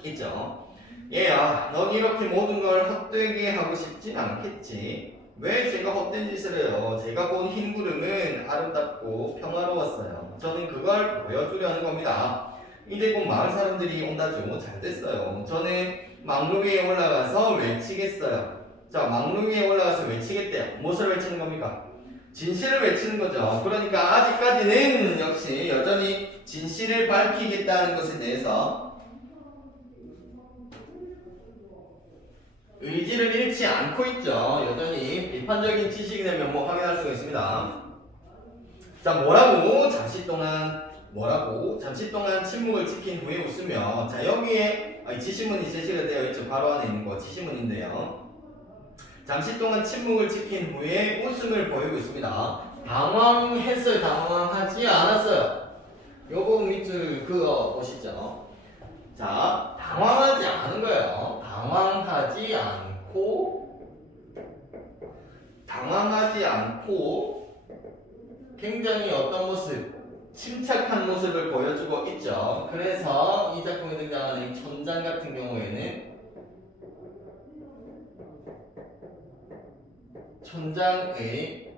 있죠. 얘야, 넌 이렇게 모든 걸 헛되게 하고 싶진 않겠지. 왜 제가 헛된 짓을 해요? 제가 본 흰 구름은 아름답고 평화로웠어요. 저는 그걸 보여주려는 겁니다. 이제 곧 마을 사람들이 온다죠. 잘 됐어요. 저는 망루 위에 올라가서 외치겠어요. 자, 망루 위에 올라가서 외치겠대요. 무엇을 외치는 겁니까? 진실을 외치는 거죠. 그러니까 아직까지는 역시 여전히 진실을 밝히겠다는 것에 대해서 의지를 잃지 않고 있죠. 여전히 비판적인 지식이 되면 확인할 수가 있습니다. 자, 잠시 동안 침묵을 지킨 후에 웃으며, 자, 여기에 지시문이 제시가 되어 있죠. 바로 안에 있는 거 지시문인데요. 잠시 동안 침묵을 지킨 후에 웃음을 보이고 있습니다. 당황했어요? 당황하지 않았어요? 요 부분 밑줄 그거 보시죠. 자, 당황하지 않은 거예요. 당황하지 않고 굉장히 어떤 모습, 침착한 모습을 보여주고 있죠. 그래서 이 작품에 등장하는 천장 같은 경우에는 천장의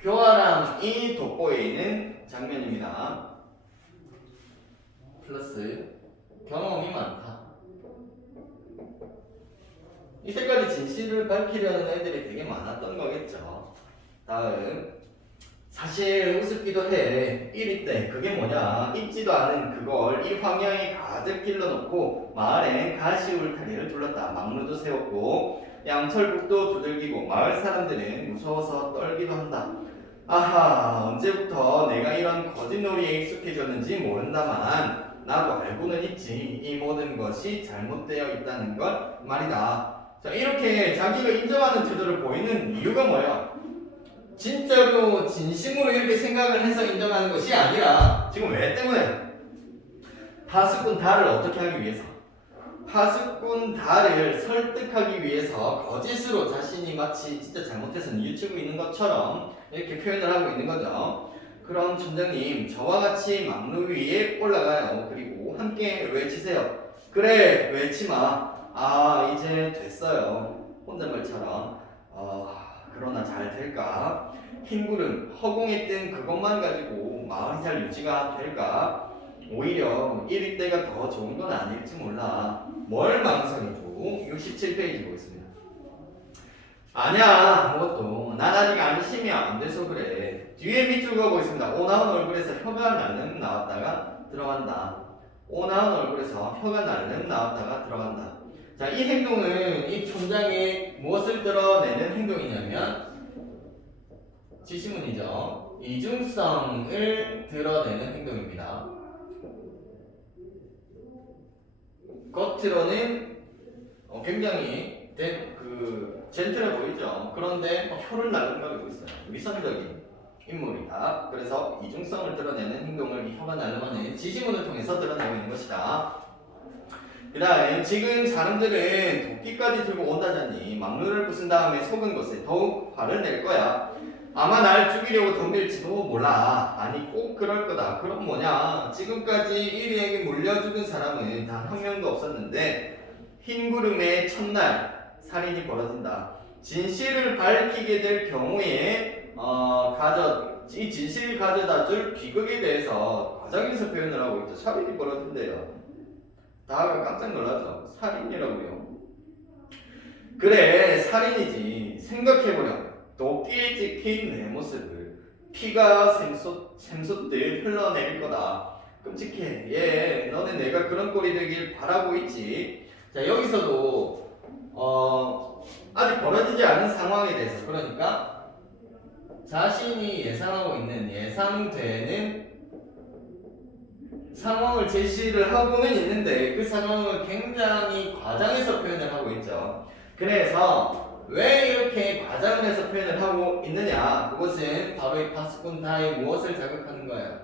교활함이 돋보여 있는 장면입니다. 플러스 경험이 많다. 이때까지 진실을 밝히려는 애들이 되게 많았던 거겠죠. 다음, 사실 우습기도 해. 1위 때 그게 뭐냐, 잊지도 않은 그걸 이 황야에 가득 길러놓고 마을엔 가시 울타리를 둘렀다. 망루도 세웠고 양철북도 두들기고 마을 사람들은 무서워서 떨기도 한다. 아하, 언제부터 내가 이런 거짓놀이에 익숙해졌는지 모른다만 나도 알고는 있지. 이 모든 것이 잘못되어 있다는 걸 말이다. 자, 이렇게 자기가 인정하는 태도를 보이는 이유가 뭐야? 진짜로 진심으로 이렇게 생각을 해서 인정하는 것이 아니라 지금 왜 때문에? 파수꾼 달을 어떻게 하기 위해서? 파수꾼 달을 설득하기 위해서 거짓으로 자신이 마치 진짜 잘못해서 뉘우치고 있는 것처럼 이렇게 표현을 하고 있는 거죠. 그럼 촌장님, 저와 같이 망루 위에 올라가요. 그리고 함께 외치세요. 그래, 외치마. 아, 이제 됐어요. 혼잣말처럼. 그러나 잘 될까? 흰구름, 허공에 뜬 그것만 가지고 마을이 잘 유지가 될까? 오히려 1위 때가 더 좋은 건 아닐지 몰라. 뭘 망설이죠? 67페이지 보겠습니다. 아니야, 그것도. 난 아직 안심이 안 돼서 그래. 뒤에 밑줄 그어보고 있습니다. 오 나온 얼굴에서 혀가 날름 나왔다가 들어간다. 오 나온 얼굴에서 혀가 날름 나왔다가 들어간다. 자, 이 행동은 이 촌장이 무엇을 드러내는 행동이냐면 지시문이죠. 이중성을 드러내는 행동입니다. 겉으로는 굉장히 젠틀해 보이죠. 그런데 혀를 날름거리고 있어요. 위선적인 인물이다. 그래서 이중성을 드러내는 행동을 이 혀가 날름하는 지시문을 통해서 드러내고 있는 것이다. 그 다음 지금 사람들은 도끼까지 들고 온다자니 막루를 부순 다음에 속은 것에 더욱 화를 낼 거야. 아마 날 죽이려고 덤빌지도 몰라. 아니 꼭 그럴 거다. 그럼 뭐냐, 지금까지 1위에게 물려 죽은 사람은 단 한 명도 없었는데 흰 구름의 첫날 살인이 벌어진다. 진실을 밝히게 될 경우에 이 진실을 가져다 줄 비극에 대해서 과정에서 표현을 하고 있죠. 살인이 벌어진대요. 다가 깜짝 놀라죠. 살인이라고요. 그래, 살인이지. 생각해보렴. 도끼에 찍힌 내 모습을 피가 샘솟듯 흘러내릴 거다. 끔찍해. 예, 너는 내가 그런 꼴이 되길 바라고 있지. 자, 여기서도 아직 벌어지지 않은 상황에 대해서, 그러니까 자신이 예상하고 있는, 예상되는 상황을 제시를 하고는 있는데 그 상황을 굉장히 과장해서 표현을 하고 있죠. 그래서 왜 이렇게 과장해서 표현을 하고 있느냐, 그것은 바로 이 파스콘타의 무엇을 자극하는 거예요?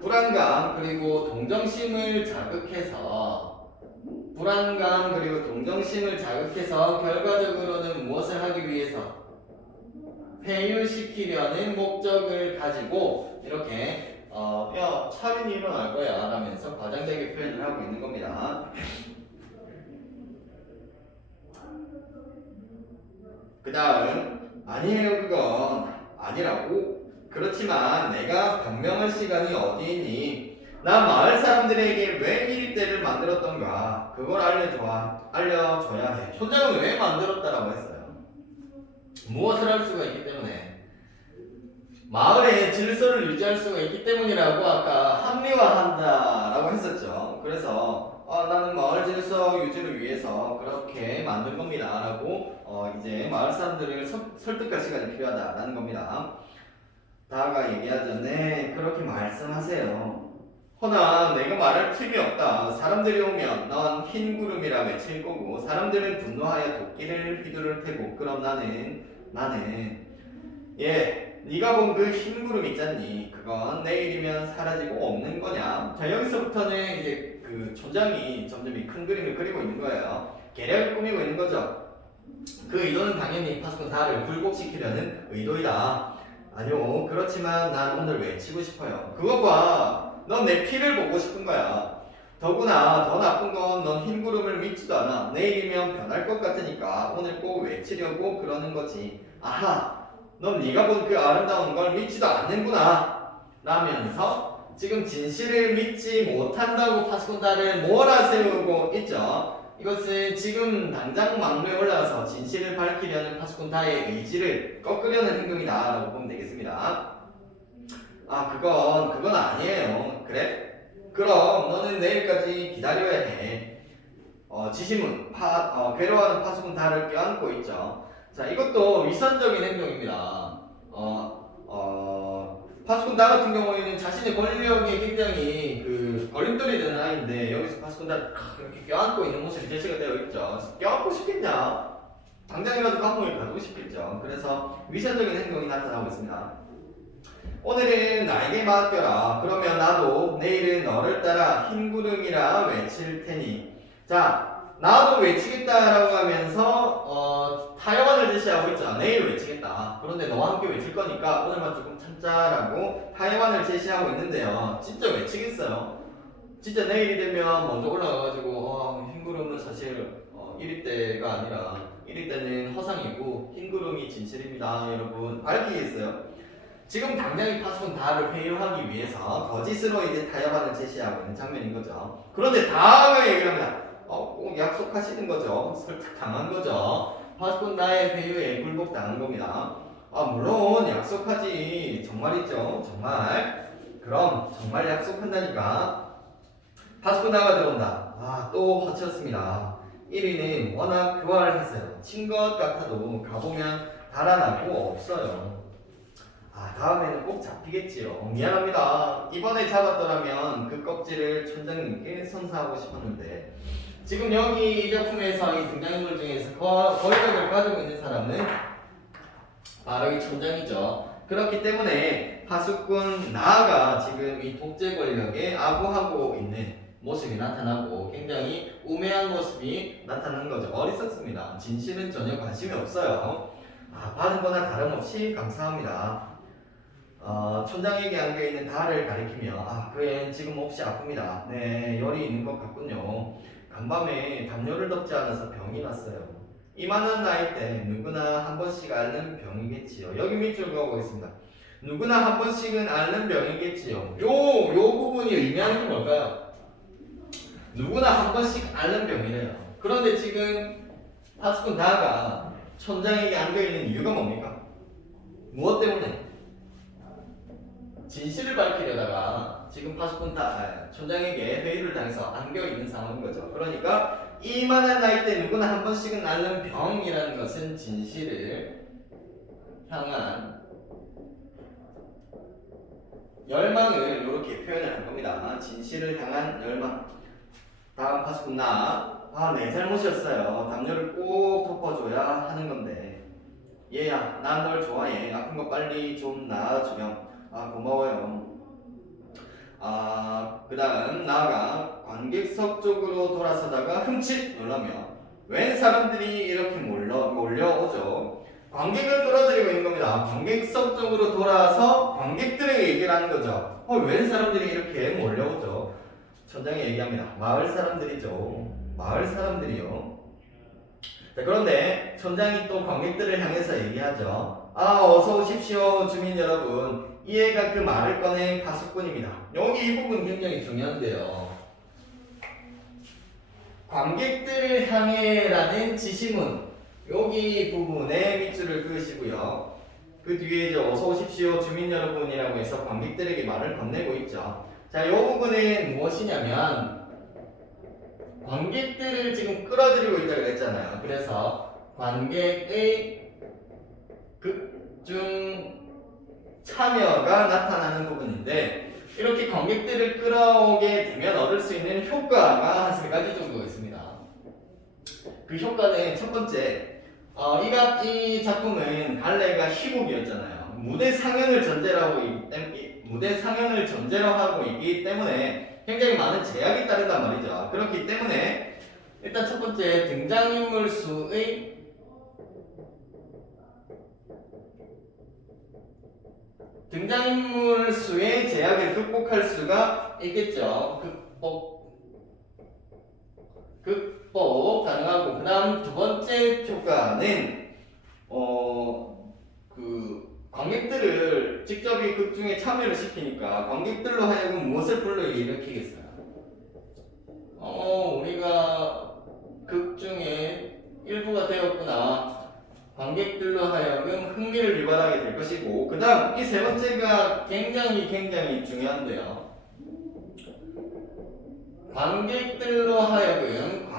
불안감 그리고 동정심을 자극해서, 불안감 그리고 동정심을 자극해서 결과적으로는 무엇을 하기 위해서? 회유시키려는 목적을 가지고 이렇게 야, 살인이 일어날 거야 라면서 과장되게 표현을 하고 있는 겁니다. 그 다음, 아니에요, 그건 아니라고. 그렇지만 내가 변명할 시간이 어디 있니? 나 마을 사람들에게 왜 이 때를 만들었던가 그걸 알려줘야 해. 촌장은 왜 만들었다라고 했어요? 무엇을 할 수가 있기 때문에, 마을의 질서를 유지할 수가 있기 때문이라고 아까 합리화한다라고 했었죠. 그래서 나는 마을 질서 유지를 위해서 그렇게 만든 겁니다 라고 이제 마을 사람들을 설득할 시간이 필요하다라는 겁니다. 다가 얘기하죠. 네, 그렇게 말씀하세요. 허나 내가 말할 틈이 없다. 사람들이 오면 넌 흰 구름이라 외칠 거고 사람들은 분노하여 도끼를 휘두를 테고, 그럼 나는 네가 본 그 흰 구름 있잖니, 그건 내일이면 사라지고 없는 거냐. 자, 여기서부터는 이제 그 촌장이 점점 이 큰 그림을 그리고 있는 거예요. 계략을 꾸미고 있는 거죠. 그 의도는 당연히 파스콘타를 굴복시키려는 의도이다. 아니요, 그렇지만 난 오늘 외치고 싶어요. 그거 봐, 넌 내 피를 보고 싶은 거야. 더구나 더 나쁜 건 넌 흰 구름을 믿지도 않아. 내일이면 변할 것 같으니까 오늘 꼭 외치려고 그러는 거지. 아하, 넌 네가 본 그 아름다운 걸 믿지도 않는구나 라면서 지금 진실을 믿지 못한다고 파스콘타를 몰아세우고 있죠. 이것은 지금 당장 막루에 올라가서 진실을 밝히려는 파스콘타의 의지를 꺾으려는 행동이다 라고 보면 되겠습니다. 그건 아니에요. 그래? 그럼 너는 내일까지 기다려야 해. 지시문, 괴로워하는 파스콘타를 껴안고 있죠. 자, 이것도 위선적인 행동입니다. 파스콘타 같은 경우에는 자신의 권력에 굉장히 걸림돌이 되는 아이인데 여기서 파스콘타를 이렇게 껴안고 있는 모습이 제시가 되어 있죠. 껴안고 싶겠냐? 당장이라도 감옥에 가두고 싶겠죠. 그래서 위선적인 행동이 나타나고 있습니다. 오늘은 나에게 맡겨라. 그러면 나도 내일은 너를 따라 흰 구름이라 외칠 테니. 자, 나도 외치겠다라고 하면서 타협안을 제시하고 있죠. 내일 외치겠다. 그런데 너와 함께 외칠 거니까 오늘만 조금 참자라고 타협안을 제시하고 있는데요. 진짜 외치겠어요? 진짜 내일이 되면 먼저 올라가가지고 흰구름은 사실 1위 때가 아니라 1위 때는 허상이고 흰구름이 진실입니다. 여러분 밝히겠어요? 지금 당장 이 파스콘타를 회유하기 위해서 거짓으로 이제 타협안을 제시하고 있는 장면인 거죠. 그런데 다음에 얘기를 합니다. 꼭 약속하시는 거죠. 설득당한 거죠. 파스콘타의 회유에 굴복당한 겁니다. 물론 약속하지. 정말이죠. 정말. 그럼 정말 약속한다니까. 파스콘타가 들어온다. 또 거쳤습니다. 1위는 워낙 교활했어요. 친 것 같아도 가보면 달아나고 없어요. 다음에는 꼭 잡히겠지요. 미안합니다. 이번에 잡았더라면 그 껍질을 촌장님께 선사하고 싶었는데 지금 여기 이 작품에서 이 등장인물 중에서 거의력을 가지고 있는 사람은 바로 이 촌장이죠. 그렇기 때문에 파수꾼 나가 지금 이 독재 권력에 아부하고 있는 모습이 나타나고 굉장히 우매한 모습이 나타나는 거죠. 어리석습니다. 진실은 전혀 관심이 없어요. 받은 거나 다름없이 감사합니다. 촌장에게 안겨있는 달을 가리키며 그 애는 지금 몹시 아픕니다. 네, 열이 있는 것 같군요. 간밤에 담요를 덮지 않아서 병이 났어요. 이만한 나이 때 누구나 한 번씩 앓는 병이겠지요. 여기 밑줄 그어보고 있습니다. 누구나 한 번씩은 앓는 병이겠지요. 요 부분이 의미하는 게 뭘까요? 누구나 한 번씩 앓는 병이래요. 그런데 지금 파수꾼 다가 촌장에게 안겨있는 이유가 뭡니까? 무엇 때문에? 진실을 밝히려다가 지금 파수꾼 촌장에게 회유를 당해서 안겨있는 상황인 거죠. 그러니까 이만한 나이 때 누구나 한 번씩은 앓는 병이라는 것은 진실을 향한 열망을 이렇게 표현을 한 겁니다. 진실을 향한 열망. 다음 파수꾼 내 잘못이었어요. 담요를 꼭 덮어줘야 하는 건데 얘야, 난 널 좋아해. 아픈 거 빨리 좀 나아주렴. 고마워요. 그 다음 나아가 관객석 쪽으로 돌아서다가 흠칫 놀라며 웬 사람들이 이렇게 몰려오죠. 관객을 끌어들이고 있는 겁니다. 관객석 쪽으로 돌아서 관객들에게 얘기를 하는 거죠. 웬 사람들이 이렇게 몰려오죠. 촌장이 얘기합니다. 마을 사람들이죠. 마을 사람들이요. 자, 그런데 촌장이 또 관객들을 향해서 얘기하죠. 어서 오십시오, 주민 여러분. 이 애가 그 말을 꺼낸 파수꾼입니다. 여기 이 부분 굉장히 중요한데요. 관객들을 향해라는 지시문, 여기 부분에 밑줄을 그으시고요. 그 뒤에 이제 어서 오십시오, 주민 여러분이라고 해서 관객들에게 말을 건네고 있죠. 자, 이 부분은 무엇이냐면 관객들을 지금 끌어들이고 있다고 했잖아요. 그래서 관객의 극중 참여가 나타나는 부분인데 이렇게 관객들을 끌어오게 되면 얻을 수 있는 효과가 한 세 가지 정도가 있습니다. 그 효과는 첫 번째, 이 작품은 갈래가 희곡이었잖아요. 무대 상연을 전제로 하고 있기 때문에 굉장히 많은 제약이 따른단 말이죠. 그렇기 때문에 일단 첫 번째 등장인물 수의 제약을 극복할 수가 있겠죠. 극복 가능하고, 그 다음 두 번째 효과는 관객들을 직접 이 극 중에 참여를 시키니까 관객들로 하여금 무엇을 불러일으키겠어요? 우리가 극 중에 일부가 되었구나. 관객들로 하여금 흥미를 유발하게 될 것이고, 그 다음 이 세 번째가 굉장히 중요한데요. 관객들로 하여금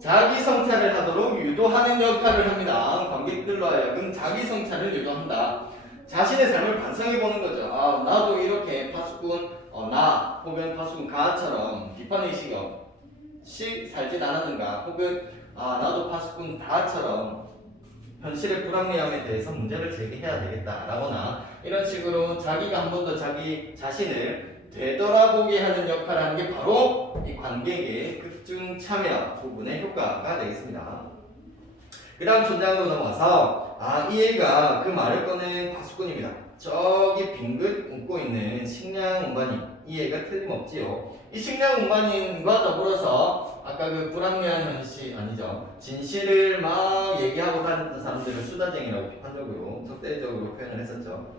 자기 성찰을 하도록 유도하는 역할을 합니다. 관객들로 하여금 자기 성찰을 유도한다. 자신의 삶을 반성해 보는 거죠. 나도 이렇게 파수꾼 나 혹은 파수꾼 가처럼 비판의식이 없이 살진 않았는가, 혹은 나도 파수꾼 다처럼 현실의 불합리함에 대해서 문제를 제기해야 되겠다라거나 이런 식으로 자기가 한 번 더 자기 자신을 되돌아보게 하는 역할을 하는 게 바로 이 관객의 극중 참여 부분의 효과가 되겠습니다. 그 다음 촌장으로 넘어와서 이 애가 그 말을 꺼낸 파수꾼입니다. 저기 빙긋 웃고 있는 식량 운반인, 이 애가 틀림없지요. 이 식량 운반인과 더불어서 아까 그 불합리한 현실 아니죠, 진실을 막 얘기하고 다녔던 사람들을 수다쟁이라고 비판적으로 적대적으로 표현을 했었죠.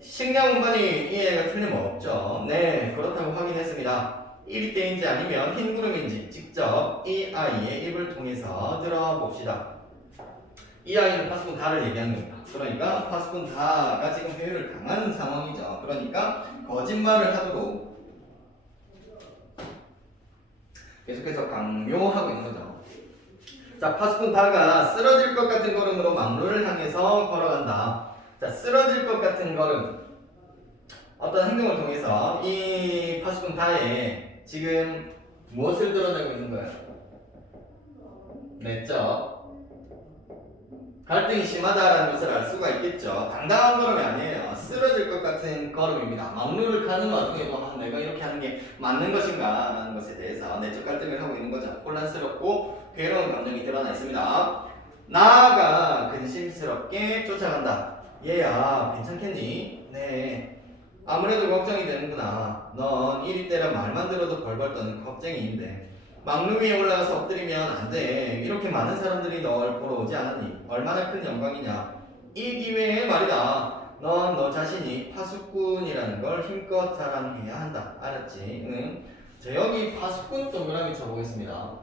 식량 운반이 이 애가 틀림없죠. 네, 그렇다고 확인했습니다. 1위 때인지 아니면 흰 구름인지 직접 이 아이의 입을 통해서 들어봅시다. 이 아이는 파수꾼 다를 얘기하는 겁니다. 그러니까 파수꾼 다가 지금 회유를 당하는 상황이죠. 그러니까 거짓말을 하도록 계속해서 강요하고 있는 거죠. 자, 파수꾼 다가 쓰러질 것 같은 걸음으로 막루를 향해서 걸어간다. 자, 쓰러질 것 같은 걸음. 어떤 행동을 통해서 이 파수꾼 다에 지금 무엇을 드러내고 있는 거예요? 내적 갈등이 심하다라는 것을 알 수가 있겠죠. 당당한 걸음이 아니에요. 쓰러질 것 같은 걸음입니다. 막루를 가는 와중에 내가 이렇게 하는 게 맞는 것인가 라는 것에 대해서 내적 갈등을 하고 있는 거죠. 혼란스럽고 괴로운 감정이 드러나 있습니다. 나아가 근심스럽게 쫓아간다. 얘야 괜찮겠니? 네. 아무래도 걱정이 되는구나. 넌 이리 때라 말만 들어도 벌벌 떠는 겁쟁이인데 막루 위에 올라가서 엎드리면 안 돼. 이렇게 많은 사람들이 널 보러 오지 않았니? 얼마나 큰 영광이냐. 이 기회에 말이다. 넌 너 자신이 파수꾼이라는 걸 힘껏 자랑해야 한다. 알았지? 응? 자, 여기 파수꾼 동그라미 쳐보겠습니다.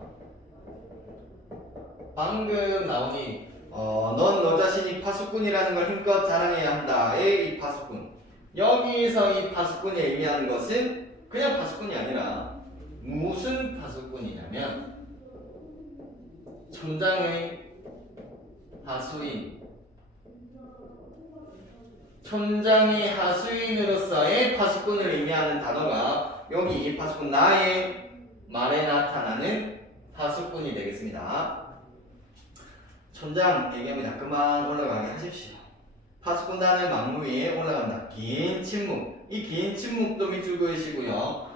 방금 나오니 넌 너 자신이 파수꾼이라는 걸 힘껏 자랑해야 한다의 이 파수꾼. 여기서 이 파수꾼이 의미하는 것은 그냥 파수꾼이 아니라 무슨 파수꾼이냐면 촌장의 하수인, 촌장의 하수인으로서의 파수꾼을 의미하는 단어가 여기 이 파수꾼 나의 말에 나타나는 파수꾼이 되겠습니다. 촌장 얘기합니다. 그만 올라가게 하십시오. 파수꾼단의 막루 위에 올라간다. 긴 침묵. 이 긴 침묵도 밑줄 그으시고요.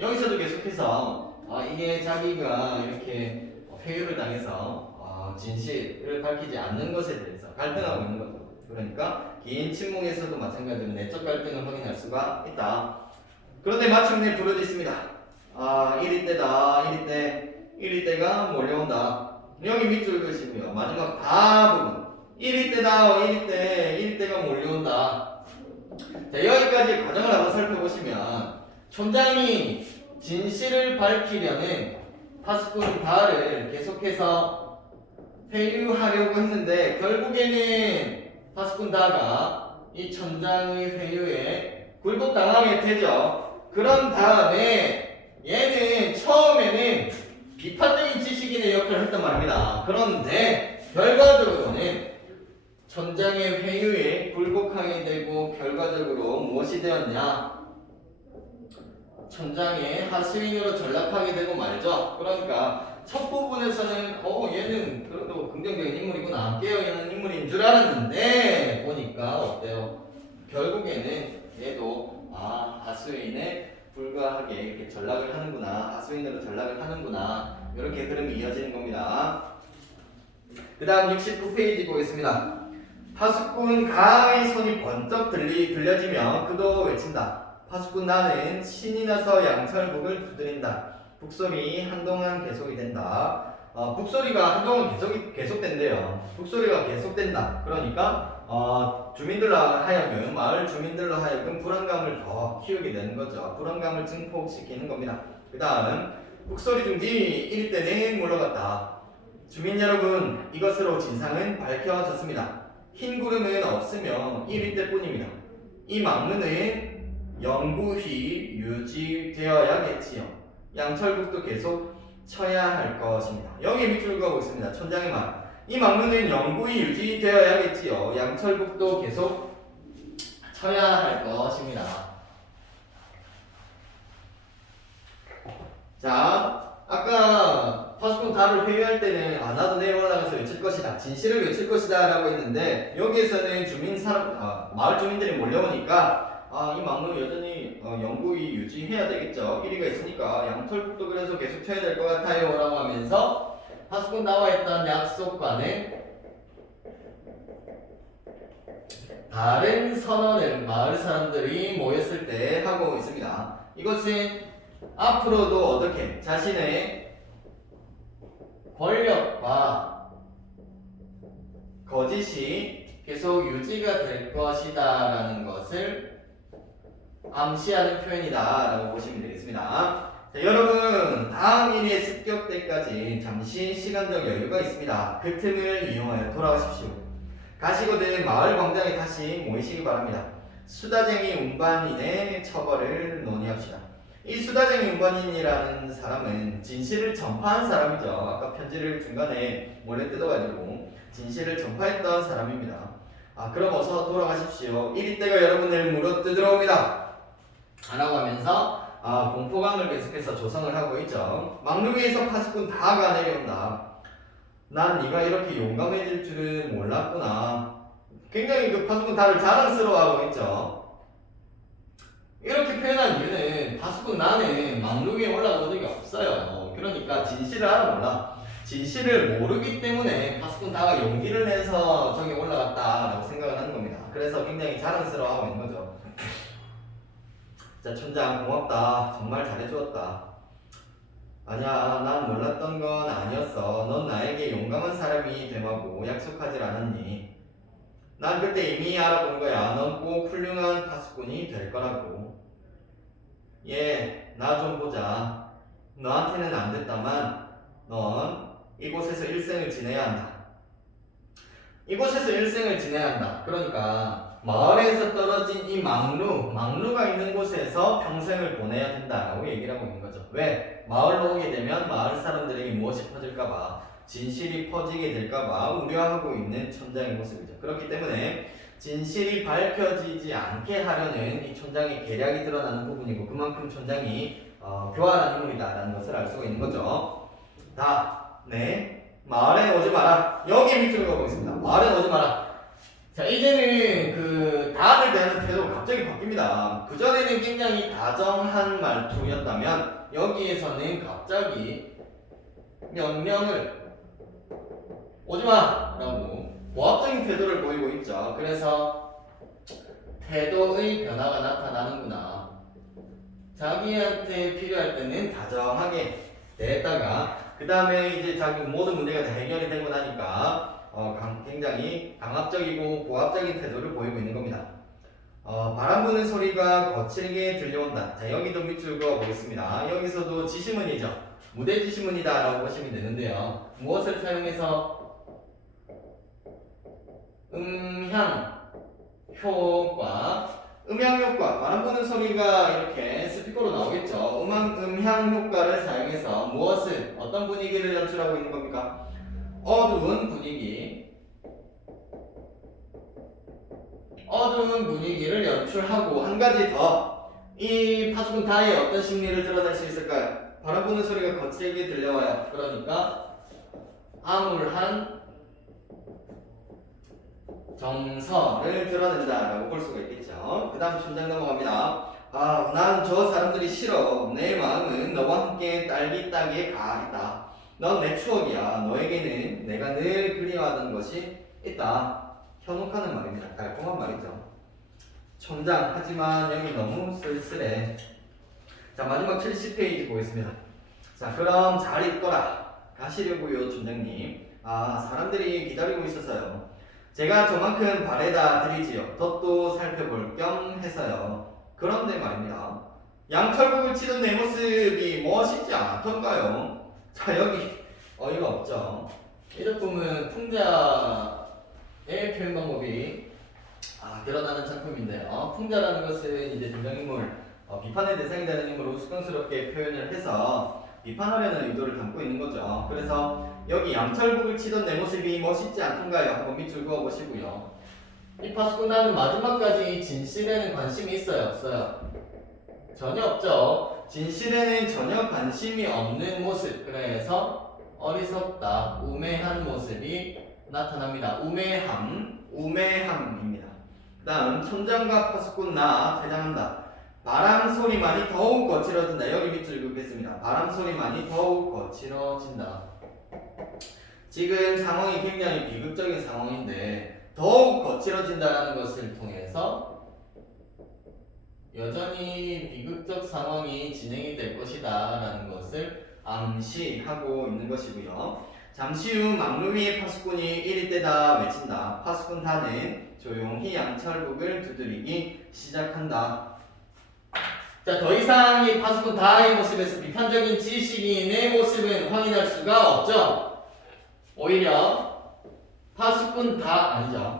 여기서도 계속해서 이게 자기가 이렇게 회유를 당해서 진실을 밝히지 않는 것에 대해서 갈등하고 있는 거죠. 그러니까 긴 침묵에서도 마찬가지로 내적 갈등을 확인할 수가 있다. 그런데 마침내 부러졌습니다. 이리 때다. 이리 때가 몰려온다. 여기 밑줄 그으시고요. 마지막 다 부분. 이리 때가 몰려온다. 자, 여기까지 과정을 한번 살펴보시면 촌장이 진실을 밝히려는 파수꾼 다를 계속해서 회유하려고 했는데 결국에는 파수꾼 다가 이 촌장의 회유에 굴복당하게 되죠. 그런 다음에 얘는 처음에는 비판적인 지식인의 역할을 했단 말입니다. 그런데 결과적으로는 촌장의 회유에 굴복하게 되고 결과적으로 무엇이 되었냐? 촌장의 하수인으로 전락하게 되고 말죠. 그러니까 첫 부분에서는 얘는 그래도 긍정적인 인물이구나, 깨어있는 인물인 줄 알았는데 보니까 어때요? 결국에는 얘도 하수인에 불과하게 이렇게 전락을 하는구나, 하수인으로 전락을 하는구나, 이렇게 흐름이 이어지는 겁니다. 그 다음 69페이지 보겠습니다. 파수꾼 가의 손이 번쩍 들려지며 그도 외친다. 파수꾼 나는 신이 나서 양철북을 두드린다. 북소리 한동안 계속이 된다. 북소리가 한동안 계속된대요. 북소리가 계속된다. 그러니까 마을 주민들로 하여금 불안감을 더 키우게 되는 거죠. 불안감을 증폭시키는 겁니다. 그 다음 북소리 중지 이리 때는 물러갔다. 주민 여러분, 이것으로 진상은 밝혀졌습니다. 흰 구름은 없으며 이리 때뿐입니다. 이 막루는 영구히 유지되어야겠지요. 양철북도 계속 쳐야 할 것입니다. 여기 밑줄 그어보고 있습니다. 촌장의 말. 이 막루는 영구히 유지되어야겠지요. 양철북도 계속 쳐야 할 것입니다. 자, 아까 파수꾼 다를 회유할 때는 나도 내일 올라가서 외칠 것이다, 진실을 외칠 것이다 라고 했는데 여기에서는 마을 주민들이 몰려오니까 이 막루 여전히 영구히 유지해야 되겠죠. 1위가 있으니까 양털북도 그래서 계속 쳐야 될 것 같아요 라고 하면서 파수꾼 나와 있던 약속과는 다른 선언을 마을 사람들이 모였을 때 하고 있습니다. 이것은 앞으로도 어떻게 자신의 권력과 거짓이 계속 유지가 될 것이다 라는 것을 암시하는 표현이다 라고 보시면 되겠습니다. 자, 여러분, 다음 일의 습격 때까지 잠시 시간적 여유가 있습니다. 그 틈을 이용하여 돌아가십시오. 가시거든 마을 광장에 다시 모이시기 바랍니다. 수다쟁이 운반인의 처벌을 논의합시다. 이 수다쟁이 운반인이라는 사람은 진실을 전파한 사람이죠. 아까 편지를 중간에 몰래 뜯어가지고 진실을 전파했던 사람입니다. 그럼 어서 돌아가십시오. 이리 때가 여러분을 물어뜯으러 옵니다. 라고 하면서 공포감을 계속해서 조성을 하고 있죠. 막루위에서 파수꾼 다가 내려온다. 난 네가 이렇게 용감해질 줄은 몰랐구나. 굉장히 그 파수꾼 다를 자랑스러워하고 있죠. 이렇게 표현한 이유는 파수꾼 나는 막루위에 올라간 적이 없어요. 그러니까 진실을 알아 몰라. 진실을 모르기 때문에 파수꾼 다가 용기를 내서 저기 올라갔다라고 생각을 하는 겁니다. 그래서 굉장히 자랑스러워하고 있는 거죠. 자, 촌장 고맙다. 정말 잘해주었다. 아니야, 난 몰랐던 건 아니었어. 넌 나에게 용감한 사람이 되라고 약속하질 않았니? 난 그때 이미 알아본 거야. 넌 꼭 훌륭한 파수꾼이 될 거라고. 나 좀 보자. 너한테는 안 됐다만 넌 이곳에서 일생을 지내야 한다. 이곳에서 일생을 지내야 한다. 그러니까 마을에서 떨어진 이 막루가 있는 곳에서 평생을 보내야 된다라고 얘기를 하고 있는 거죠. 왜? 마을로 오게 되면 마을 사람들에게 무엇이 퍼질까봐, 진실이 퍼지게 될까봐 우려하고 있는 촌장의 모습이죠. 그렇기 때문에 진실이 밝혀지지 않게 하려는 이 촌장의 계략이 드러나는 부분이고, 그만큼 촌장이 교활한 인물이다라는 것을 알 수가 있는 거죠. 마을에 오지 마라. 여기 밑으로 가보겠습니다. 마을에 오지 마라. 자, 이제는 그 다를 대하는 태도가 갑자기 바뀝니다. 그전에는 굉장히 다정한 말투였다면 여기에서는 갑자기 명령을 오지마! 라고 고압적인 태도를 보이고 있죠. 그래서 태도의 변화가 나타나는구나. 자기한테 필요할 때는 다정하게 대했다가 그 다음에 이제 자기 모든 문제가 다 해결이 되고 나니까 굉장히 강압적이고 고압적인 태도를 보이고 있는 겁니다. 바람 부는 소리가 거칠게 들려온다. 자, 여기도 밑줄 그어 보겠습니다. 여기서도 지시문이죠. 무대 지시문이다 라고 보시면 되는데요. 무엇을 사용해서 음향 효과, 바람 부는 소리가 이렇게 스피커로 나오겠죠. 음향 효과를 사용해서 어떤 분위기를 연출하고 있는 겁니까? 어두운 분위기를 연출하고, 한 가지 더, 이 파수꾼 다의 어떤 심리를 드러낼 수 있을까요? 바람 부는 소리가 거칠게 들려와요. 그러니까 암울한 정서를 드러낸다라고 볼 수가 있겠죠. 그 다음 촌장 넘어갑니다. 난 저 사람들이 싫어. 내 마음은 너와 함께 딸기따기에 가있다. 넌 내 추억이야. 너에게는 내가 늘 그리워하던 것이 있다. 현혹하는 말입니다. 달콤한 말이죠. 촌장, 하지만 여기 너무 쓸쓸해. 자, 마지막 70페이지 보겠습니다. 자, 그럼 잘 있거라. 가시려고요, 촌장님. 사람들이 기다리고 있어서요. 제가 저만큼 바래다 드리지요. 덧도 살펴볼 겸 해서요. 그런데 말입니다. 양철국을 치던 내 모습이 멋있지 않던가요? 자, 여기 어이가 없죠. 이 작품은 풍자의 표현 방법이 드러나는 작품인데요. 풍자라는 것은 이제 등장인물, 비판의 대상이 되는 인물을 우스꽝스럽게 표현을 해서 비판하려는 의도를 담고 있는 거죠. 그래서 여기 양철국을 치던 내 모습이 멋있지 않던가요? 한번 밑줄 그어 보시고요. 이 파수꾼단은 마지막까지 진실에는 관심이 있어요? 없어요? 전혀 없죠. 진실에는 전혀 관심이 없는 모습. 그래서 어리석다, 우매한 모습이 나타납니다. 우매함입니다. 그 다음 촌장과 파수꾼 퇴장한다. 바람 소리만이 더욱 거칠어진다. 여기 밑줄 긋겠습니다. 바람 소리만이 더욱 거칠어진다. 지금 상황이 굉장히 비극적인 상황인데 더욱 거칠어진다라는 것을 통해서 여전히 비극적 상황이 진행이 될 것이다 라는 것을 암시하고 있는 것이고요. 잠시 후 막루위의 파수꾼이 이리 때다 외친다. 파수꾼 다는 조용히 양철국을 두드리기 시작한다. 자, 더 이상 이 파수꾼 다의 모습에서 비판적인 지식인의 모습은 확인할 수가 없죠. 오히려 파수꾼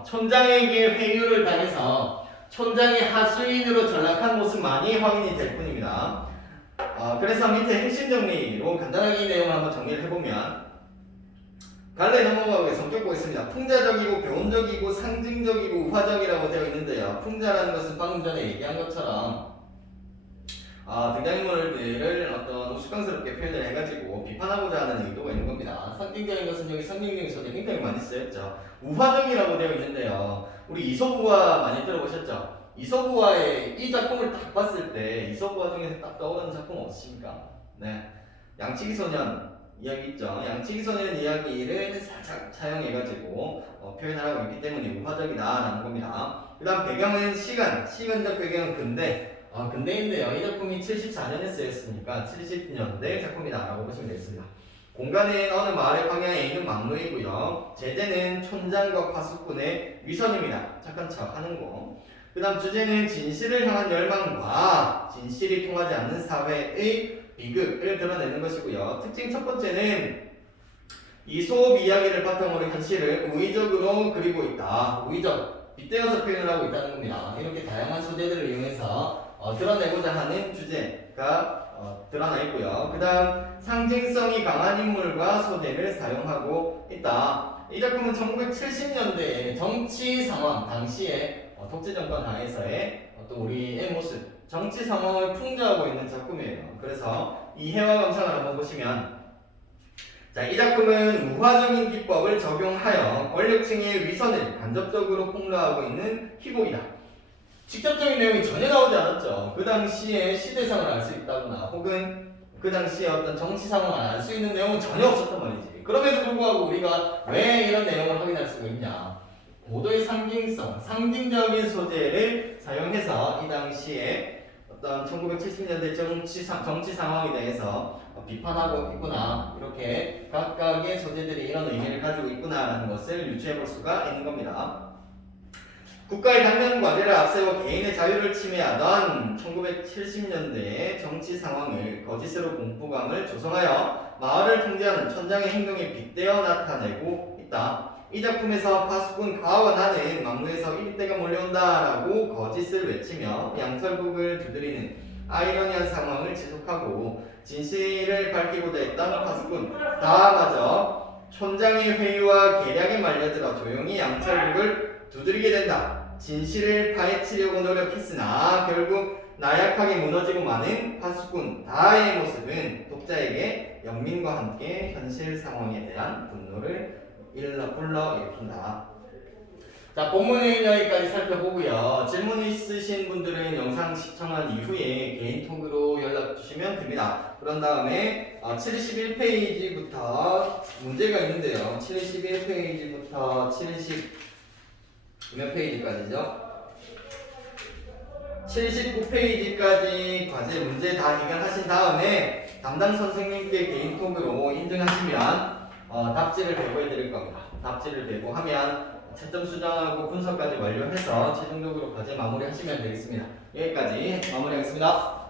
촌장에게 회유를 당해서 촌장의 하수인으로 전락한 모습만이 확인이 될 뿐입니다. 그래서 밑에 핵심 정리로 간단하게 이 내용을 한번 정리를 해보면 갈래 넘어가고 성격 보겠습니다. 풍자적이고 교훈적이고 상징적이고 우화적이라고 되어 있는데요. 풍자라는 것은 방금 전에 얘기한 것처럼 등장인물들을 어떤 우스꽝스럽게 표현을 해가지고 비판하고자 하는 의도가 있는 겁니다. 상징적인 것은 여기 상징적인 소재 굉장히 많이 쓰였죠. 우화적이라고 되어 있는데요. 우리 이솝우화 많이 들어보셨죠? 이솝우화의 이 작품을 딱 봤을 때 이솝우화 중에서 딱 떠오르는 작품 없으십니까? 네, 양치기 소년 이야기 있죠. 양치기 소년 이야기를 살짝 차용해가지고 표현을 하고 있기 때문에 우화적이다라는 겁니다. 그 다음 배경은 시간적 배경은 근대인데요. 이 작품이 74년에 쓰였으니까 70년대 작품이다라고 보시면 되겠습니다. 공간은 어느 마을의 방향에 있는 막루이고요. 제재는 촌장과 파수꾼의 위선입니다. 착한 척 하는 거. 그 다음 주제는 진실을 향한 열망과 진실이 통하지 않는 사회의 비극을 드러내는 것이고요. 특징 첫 번째는 이솝 이야기를 바탕으로 현실을 우의적으로 그리고 있다. 우의적, 빗대어서 표현을 하고 있다는 겁니다. 이렇게 다양한 소재들을 이용해서 드러내고자 하는 주제가 드러나 있고요. 그 다음 상징성이 강한 인물과 소재를 사용하고 있다. 이 작품은 1970년대의 정치 상황, 당시에 독재 정권 하에서의 또 우리의 모습, 정치 상황을 풍자하고 있는 작품이에요. 그래서 이해와 감상을 한번 보시면 이 작품은 우화적인 기법을 적용하여 권력층의 위선을 간접적으로 폭로하고 있는 희곡이다. 직접적인 내용이 전혀 나오지 않았죠. 그 당시에 시대상을 알 수 있다거나 혹은 그 당시에 어떤 정치 상황을 알 수 있는 내용은 전혀 없었단 말이지. 그럼에도 불구하고 우리가 왜 이런 내용을 확인할 수가 있냐. 고도의 상징성, 상징적인 소재를 사용해서 이 당시에 어떤 1970년대 정치 상황에 대해서 비판하고 있구나. 이렇게 각각의 소재들이 이런 의미를 가지고 있구나라는 것을 유추해 볼 수가 있는 겁니다. 국가의 당면 과제를 앞세워 개인의 자유를 침해하던 1970년대의 정치 상황을 거짓으로 공포감을 조성하여 마을을 통제하는 천장의 행동에 빗대어 나타내고 있다. 이 작품에서 파수꾼 가와 나는 막루에서 일대가 몰려온다라고 거짓을 외치며 양털국을 두드리는 아이러니한 상황을 지속하고 진실을 밝히고자 했던 파수꾼 다마저 촌장의 회유와 계략에 말려들어 조용히 양털국을 두드리게 된다. 진실을 파헤치려고 노력했으나 결국 나약하게 무너지고 마는 파수꾼 다의 모습은 독자에게 영민과 함께 현실 상황에 대한 분노를 불러일으킨다. 자, 본문은 여기까지 살펴보고요. 질문 있으신 분들은 영상 시청한 이후에 개인톡으로 연락 주시면 됩니다. 그런 다음에 71페이지부터 문제가 있는데요. 71페이지부터 70 몇 페이지까지죠? 79페이지까지 과제 문제 다 해결하신 다음에 담당 선생님께 개인톡으로 인증하시면 답지를 배부해 드릴 겁니다. 답지를 배부하면 채점 수정하고 분석까지 완료해서 최종적으로 과제 마무리하시면 되겠습니다. 여기까지 마무리하겠습니다.